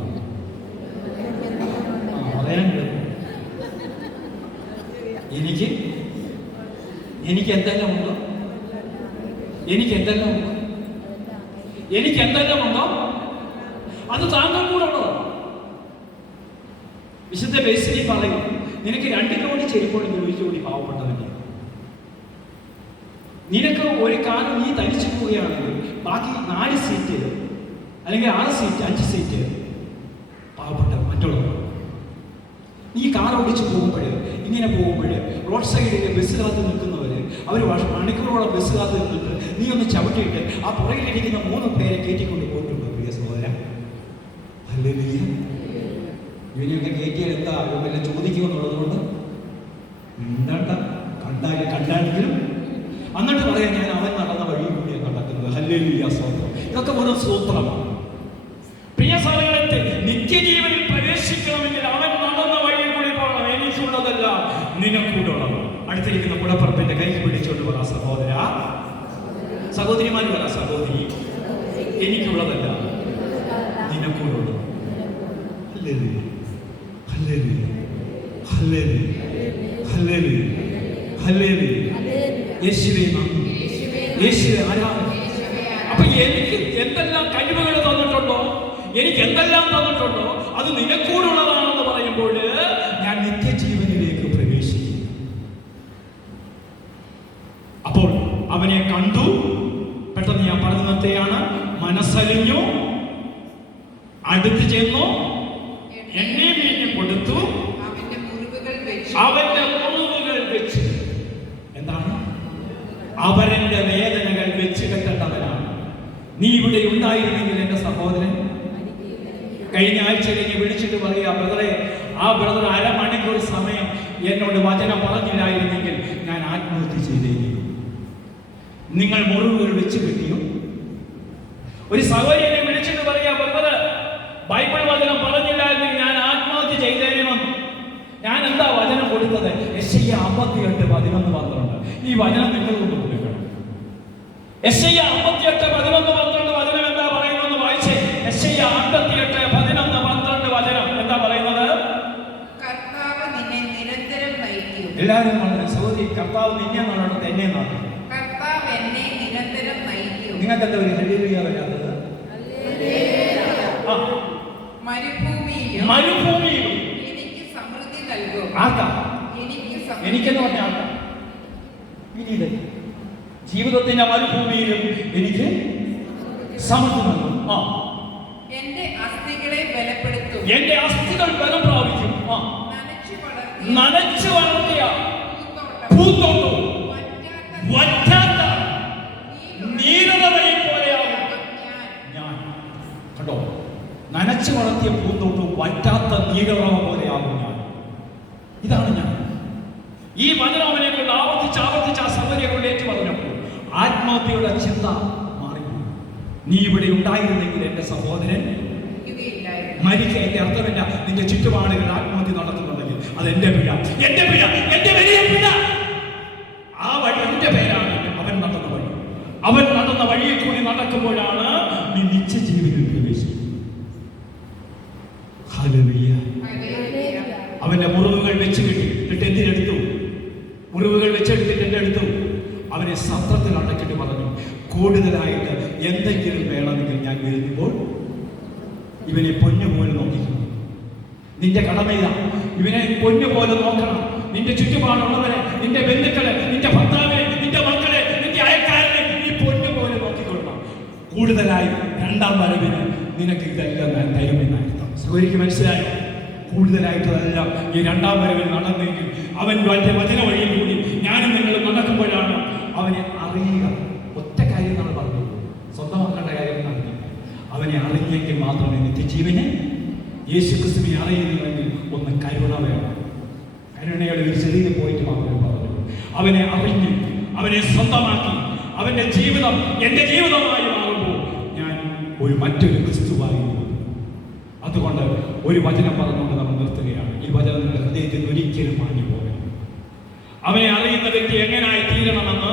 എനിക്ക് എന്തെല്ലാം ഉണ്ടോ? എനിക്ക് എന്തെല്ലാം ഉണ്ടോ അത് താങ്കൾക്കൂടെ ഉള്ളതാണ്. വിശുദ്ധ ബേസിലി പറയും, നിനക്ക് 2 ജോഡി ചെരുപ്പുണ്ടെങ്കിൽ 1 ജോഡി പാവപ്പെട്ടവന്റെ. നിനക്ക് ഒരു കാലം നീ തനിച്ചു പോവുകയാണെങ്കിൽ ബാക്കി 4 സീറ്റ് അല്ലെങ്കിൽ 6 സീറ്റ് 5 സീറ്റ് പാവപ്പെട്ട മറ്റുള്ളവർ. നീ കാർ ഓടിച്ച് പോകുമ്പോൾ, ഇങ്ങനെ പോകുമ്പോൾ റോഡ് സൈഡിൽ ബസ് കാത്ത് നിൽക്കുന്നവര്, അവർ മണിക്കൂറോളം ബസ് കാത്ത് നിന്നിട്ട് നീ ഒന്ന് ചവിട്ടിയിട്ട് ആ പുറകിലിരിക്കുന്ന 3 പേരെ കയറ്റിക്കൊണ്ട് പോയിട്ടുണ്ടോ പ്രിയ സഹോദര? ഹല്ലേലൂയ. ഇവനെയൊക്കെ കയറ്റിയാൽ എന്താ വല്ല ചോദിക്കുമെന്നുള്ളത് കൊണ്ട് കണ്ടാണെങ്കിലും എന്നിട്ട് പറയാൻ ഞാൻ അവൻ നടന്ന വഴി കൂടിയാണ് നടക്കുന്നത്. ഹല്ലേലൂയ, സ്തോത്രം. ഇതൊക്കെ ഓരോ സ്തോത്രമാണ്. പ്രിയ സഹോദരത്തെ, നിത്യജീവനിൽ പ്രവേശിക്കണമെങ്കിൽ അവൻ നടന്ന വഴി കൂടി പോകണം. എനിക്കുള്ളതല്ല നിനക്കൂടുള്ളത്. അടുത്തിരിക്കുന്ന കുടപ്പറപ്പിന്റെ കൈ പിടിച്ചുകൊണ്ട് പറ സഹോദര, സഹോദരിമാർ പറ സഹോദരി, എനിക്കുള്ളതല്ല നിനക്കൂടുള്ളത്. Hallelujah, hallelujah, hallelujah, hallelujah, hallelujah. യേശുവേ നന്ദി, യേശുവേ ആരാധന. അപ്പൊ എനിക്ക് എന്തെല്ലാം കഴിവുകൾ തന്നിട്ടുണ്ടോ, എനിക്ക് എന്തെല്ലാം തന്നിട്ടുണ്ടോ അത് നിനക്കൂടുള്ളതാണെന്ന് പറയുമ്പോൾ ഞാൻ നിത്യജീവനിലേക്ക് പ്രവേശിക്കും. അപ്പോൾ അവനെ കണ്ടു. പെട്ടെന്ന് ഞാൻ പറഞ്ഞു നിർത്തുകയാണ്. മനസ്സലിഞ്ഞു, അടുത്ത് ചെന്നു, എണ്ണ വീഞ്ഞു കൊടുത്തു, അവന്റെ മുറിവുകൾ വെച്ച്. എന്താണ്? അവരന്റെ വേദനകൾ വെച്ച് കെട്ടേണ്ടവനാണ്. നീ ഇവിടെ ഉണ്ടായിരുന്നെങ്കിൽ എന്റെ സഹോദരൻ കഴിഞ്ഞ ആഴ്ച എന്നെ വിളിച്ചിട്ട് പറയാ, ബ്രദറെ, ആ ബ്രദർ 1/2 മണിക്കൂർ സമയം എന്നോട് വചനം പറഞ്ഞില്ലായിരുന്നെങ്കിൽ ഞാൻ ആത്മഹത്യ ചെയ്തേക്കും. നിങ്ങൾ മുറിവുകൾ വെച്ച് കിട്ടിയോ? ഒരു സഹോദരനെ വിളിച്ചിട്ട് പറയാ, ബ്രദർ, ബൈബിൾ വചനം പറഞ്ഞില്ലായിരുന്നെങ്കിൽ ഞാൻ ആത്മഹത്യ ചെയ്തേനെന്ന്. ഞാൻ എന്താ വചനം കൊടുത്തത്? യെശയ്യാ 58:11-12. ഈ വചനം നിങ്ങൾ കൊണ്ട് കൊടുക്കണം. യെശയ്യാ 58:11-12 വചനം എന്താ പറയുന്നത്? വായിച്ചേ. യെശയ്യാ 58:11-12 വചനം എന്താ പറയുന്നത്? കർത്താവ് നിന്നെ നിരന്തരം നയിക്കും. എല്ലാവരും പറഞ്ഞു സഹോദരി, കർത്താവ് നിന്നെ നടന്നത് എന്നെ നടന്നു. കർത്താവ് എന്നെ നിരന്തരം നയിക്കും. നിങ്ങൾക്ക് എന്താ ഒരു ഹല്ലേലൂയ വരാത്തത്? മരുഭൂമിയിലും എനിക്ക് സമൃദ്ധി നൽകും. ആർക്കാ? എനിക്കെന്ന് പറഞ്ഞ ആർക്കാ? പിന്നീട് ജീവിതത്തിന്റെ മരുഭൂമിയിലും എനിക്ക് സമൃദ്ധി നൽകും. എന്റെ അസ്ഥികളെ ബലപ്പെടുത്തും. എന്റെ അസ്ഥികൾ ബലം പ്രാപിക്കും. നനച്ചു വളർത്തിയ പൂത്തോട്ടം വറ്റാത്ത നീലവഴി പോലെയാകും ഞാൻ. കണ്ടോ? നനച്ചു വളർത്തിയ പൂന്തോട്ടവും വറ്റാത്ത നീലവഴ പോലെയാകും ഞാൻ. ഇതാണ് ഞാൻ. ഈ വചനം അവനെ കൊണ്ട് ആവർത്തിച്ച് ആ സൗകര്യം കൊണ്ട് ഏറ്റു പറഞ്ഞപ്പോൾ ആത്മഹത്യയുടെ ചിന്ത മാറിപ്പോയി. നീ ഇവിടെ ഉണ്ടായിരുന്നെങ്കിൽ എന്റെ സഹോദരൻ മരിക്കുക. എന്റെ അർത്ഥമില്ല, നിന്റെ ചുറ്റുപാടുകൾ ആത്മഹത്യ നടത്തുന്നുണ്ടെങ്കിൽ അത് എന്റെ പിഴ, എന്റെ പിഴ, എന്റെ വലിയ പിഴ. ആ വഴി എന്റെ പേരാണ്. അവൻ നടന്ന വഴി, അവൻ നടന്ന വഴിയിൽ കൂടി നടക്കുമ്പോഴാണ് നീ നിത്യജീവനിൽ പ്രവേശിക്കുന്നത്. ഹല്ലേലൂയ. അവന്റെ മുറിവുകൾ വെച്ച് കിട്ടിയിട്ട് എന്തിനെടുത്തു? മുറിവുകൾ വെച്ചെടുത്തിട്ട് എന്റെ എടുത്തു. അവനെ സത്രത്തിൽ അടക്കിട്ട് പറഞ്ഞു, കൂടുതലായിട്ട് എന്തെങ്കിലും വേണമെങ്കിൽ ഞാൻ വരുമ്പോൾ ഇവനെ പൊന്നുപോലെ നോക്കിക്കണം. നിന്റെ കടമയില്ല, ഇവനെ പൊന്നുപോലെ നോക്കണം. നിന്റെ ചുറ്റുപാടുള്ളവരെ, നിന്റെ ബന്ധുക്കളെ, നിന്റെ ഭർത്താവിനെ, നിന്റെ മക്കളെ, നിന്റെ അയൽക്കാരനെ നീ പൊന്നുപോലെ നോക്കിക്കൊള്ളണം. കൂടുതലായി 2ാം വരവിന് നിനക്ക് ഇതെല്ലാം ഞാൻ തരുമെന്നർത്ഥം. സഹോദരിക്ക് മനസ്സിലായോ? കൂടുതലായിട്ടതെല്ലാം ഈ 2ാം വരവിൽ നടന്നെങ്കിൽ അവൻ വചന വഴിയിൽ കൂടി ഞാനും നിങ്ങൾ നടക്കുമ്പോഴാണ് അവനെ അറിയുക. ഒറ്റ കാര്യം എന്നാണ് പറഞ്ഞത്, സ്വന്തമാക്കേണ്ട കാര്യം നടത്തി. അവനെ അറിഞ്ഞെങ്കിൽ മാത്രമേ നിത്യജീവനെ, യേശുക്രിസ്തുവിനെ അറിയുന്നുവെങ്കിൽ ഒന്ന് കരുണ വേണം. കരുണയുടെ ഒരു ചെറിയ പോയിട്ട് മാത്രമേ പറഞ്ഞു. അവനെ അറിഞ്ഞു, അവനെ സ്വന്തമാക്കി, അവന്റെ ജീവിതം എന്റെ ജീവിതമായി മാറുമ്പോൾ ഞാൻ മറ്റൊരു ക്രിസ്തുവായിരുന്നു. അതുകൊണ്ട് ഒരു വചനം പറഞ്ഞുകൊണ്ട് നമ്മൾ നിർത്തുകയാണ്. ഈ വചനം നിങ്ങളുടെ ഹൃദയത്തിൽ ഒരിക്കലും മാഞ്ഞു പോകണം. അവനെ അറിയുന്ന വ്യക്തി എങ്ങനായി തീരണമെന്ന്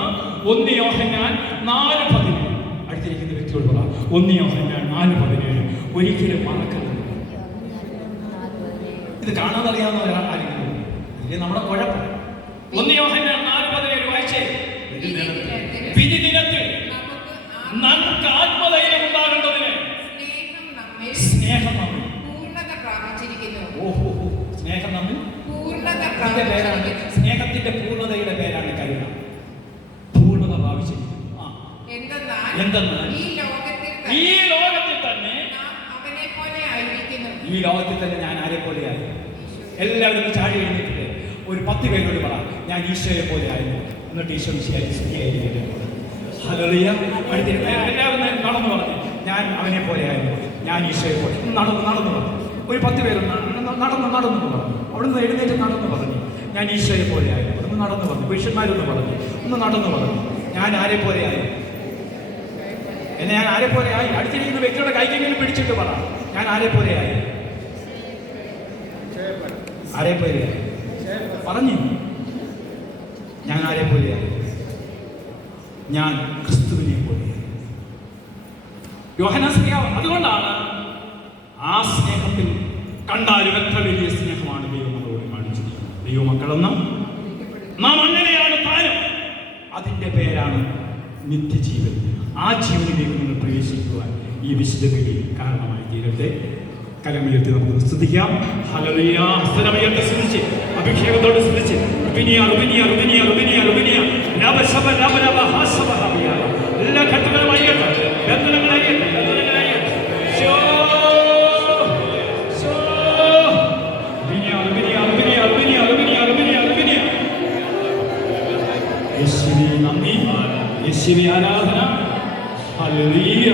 1 യോഹന്നാൻ 4:17 അടുത്തിരിക്കുന്ന വ്യക്തിയോട് പറ. 1 യോഹന്നാൻ 4:17 ഒരിക്കലും മറക്കരുത്. ഇത് കാണാതെ അറിയാവുന്ന ഒരാളായിരിക്കും. ഇത് നമ്മുടെ കുഴപ്പം. 1 യോഹന്നാൻ 4:17 വായിച്ചേ. വിധി ദിനത്തിൽ നമുക്ക് ആത്മധൈര്യം ഉണ്ടാകേണ്ടതിന് സ്നേഹം നമ്മിൽ പൂർണ്ണത പ്രാപിച്ചിരിക്കുന്നു. ഓഹോ, സ്നേഹം നമ്മിൽ പൂർണ്ണത പേരാണ്. പ്രാപിച്ചിരിക്കുന്നു. സ്നേഹത്തിന്റെ പൂർണ്ണതയുടെ പേരാണ് കരുണ. പൂർണ്ണത പ്രാപിച്ചിരിക്കുന്നു. എന്തെന്നാൽ ഈ ലോകത്തിൽ തന്നെ ഞാൻ ആരെ പോലെയായി. എല്ലാവരും ചാടി എഴുന്നേറ്റിട്ട് ഒരു 10 പേരോട് പറ, ഞാൻ ഈശോയെ പോലെ ആയിരുന്നു. എന്നിട്ട് ഈശോ ശരിയായിരിക്കും. ഹല്ലേലൂയ. എല്ലാവരും നടന്നു പറഞ്ഞു, ഞാൻ അവനെ പോലെ ആയിരുന്നു, ഞാൻ ഈശോയെ പോലെ. നടന്നു പറഞ്ഞു. ഒരു 10 പേര് നടന്നു പറഞ്ഞു. അവിടുന്ന് എഴുന്നേറ്റ് നടന്നു പറഞ്ഞു, ഞാൻ ഈശോയെ പോലെ ആയിരുന്നു. ഒന്ന് നടന്നു പറഞ്ഞു. പുരുഷന്മാരൊന്ന് പറഞ്ഞു, ഒന്ന് നടന്നു പറഞ്ഞു, ഞാൻ ആരെ പോലെ ആയി. എന്നെ ഞാൻ ആരെ പോലെ ആയി. അടുത്തിരിക്കുന്ന വ്യക്തിയുടെ കൈക്കെങ്കിലും പിടിച്ചിട്ട് പറ, ഞാൻ ആരെ പോലെ ആയി. ആരെ പോലെ പറഞ്ഞു, ഞാൻ ആരെ പോലെയായി. ഞാൻ ക്രിസ്തുവിനെ പോലെ. യോഹന്നാൻ സ്നേഹം. അതുകൊണ്ടാണ് ആ സ്നേഹത്തിൽ കണ്ടാലും എത്ര വലിയ സ്നേഹമാണ് ദൈവം നമ്മളോട് കാണിച്ചിരിക്കുന്നത്. ദൈവമക്കളെന്ന് നാം അങ്ങനെയാണ് താനും. അതിൻ്റെ പേരാണ് നിത്യജീവൻ. ആ ജീവനിലേക്ക് നിങ്ങൾ പ്രവേശിക്കുവാൻ ഈ വിശുദ്ധ ബലി കാരണമായി തീരട്ടെ. കരമുയർത്തി നമുക്ക് സ്തുതിക്കാം. ഹല്ലേലൂയ. സ്ഥലമുയർത്തി സ്തുതിച്ച് അഭിഷേകത്തോട് സ്തുതിച്ച് എല്ലാ ഘട്ടങ്ങളും അയ്യട്ടെ, ബന്ധനങ്ങളായിട്ട് യേശുവേ നന്ദി, യേശുവേ ആരാധന. ഹല്ലേലൂയ.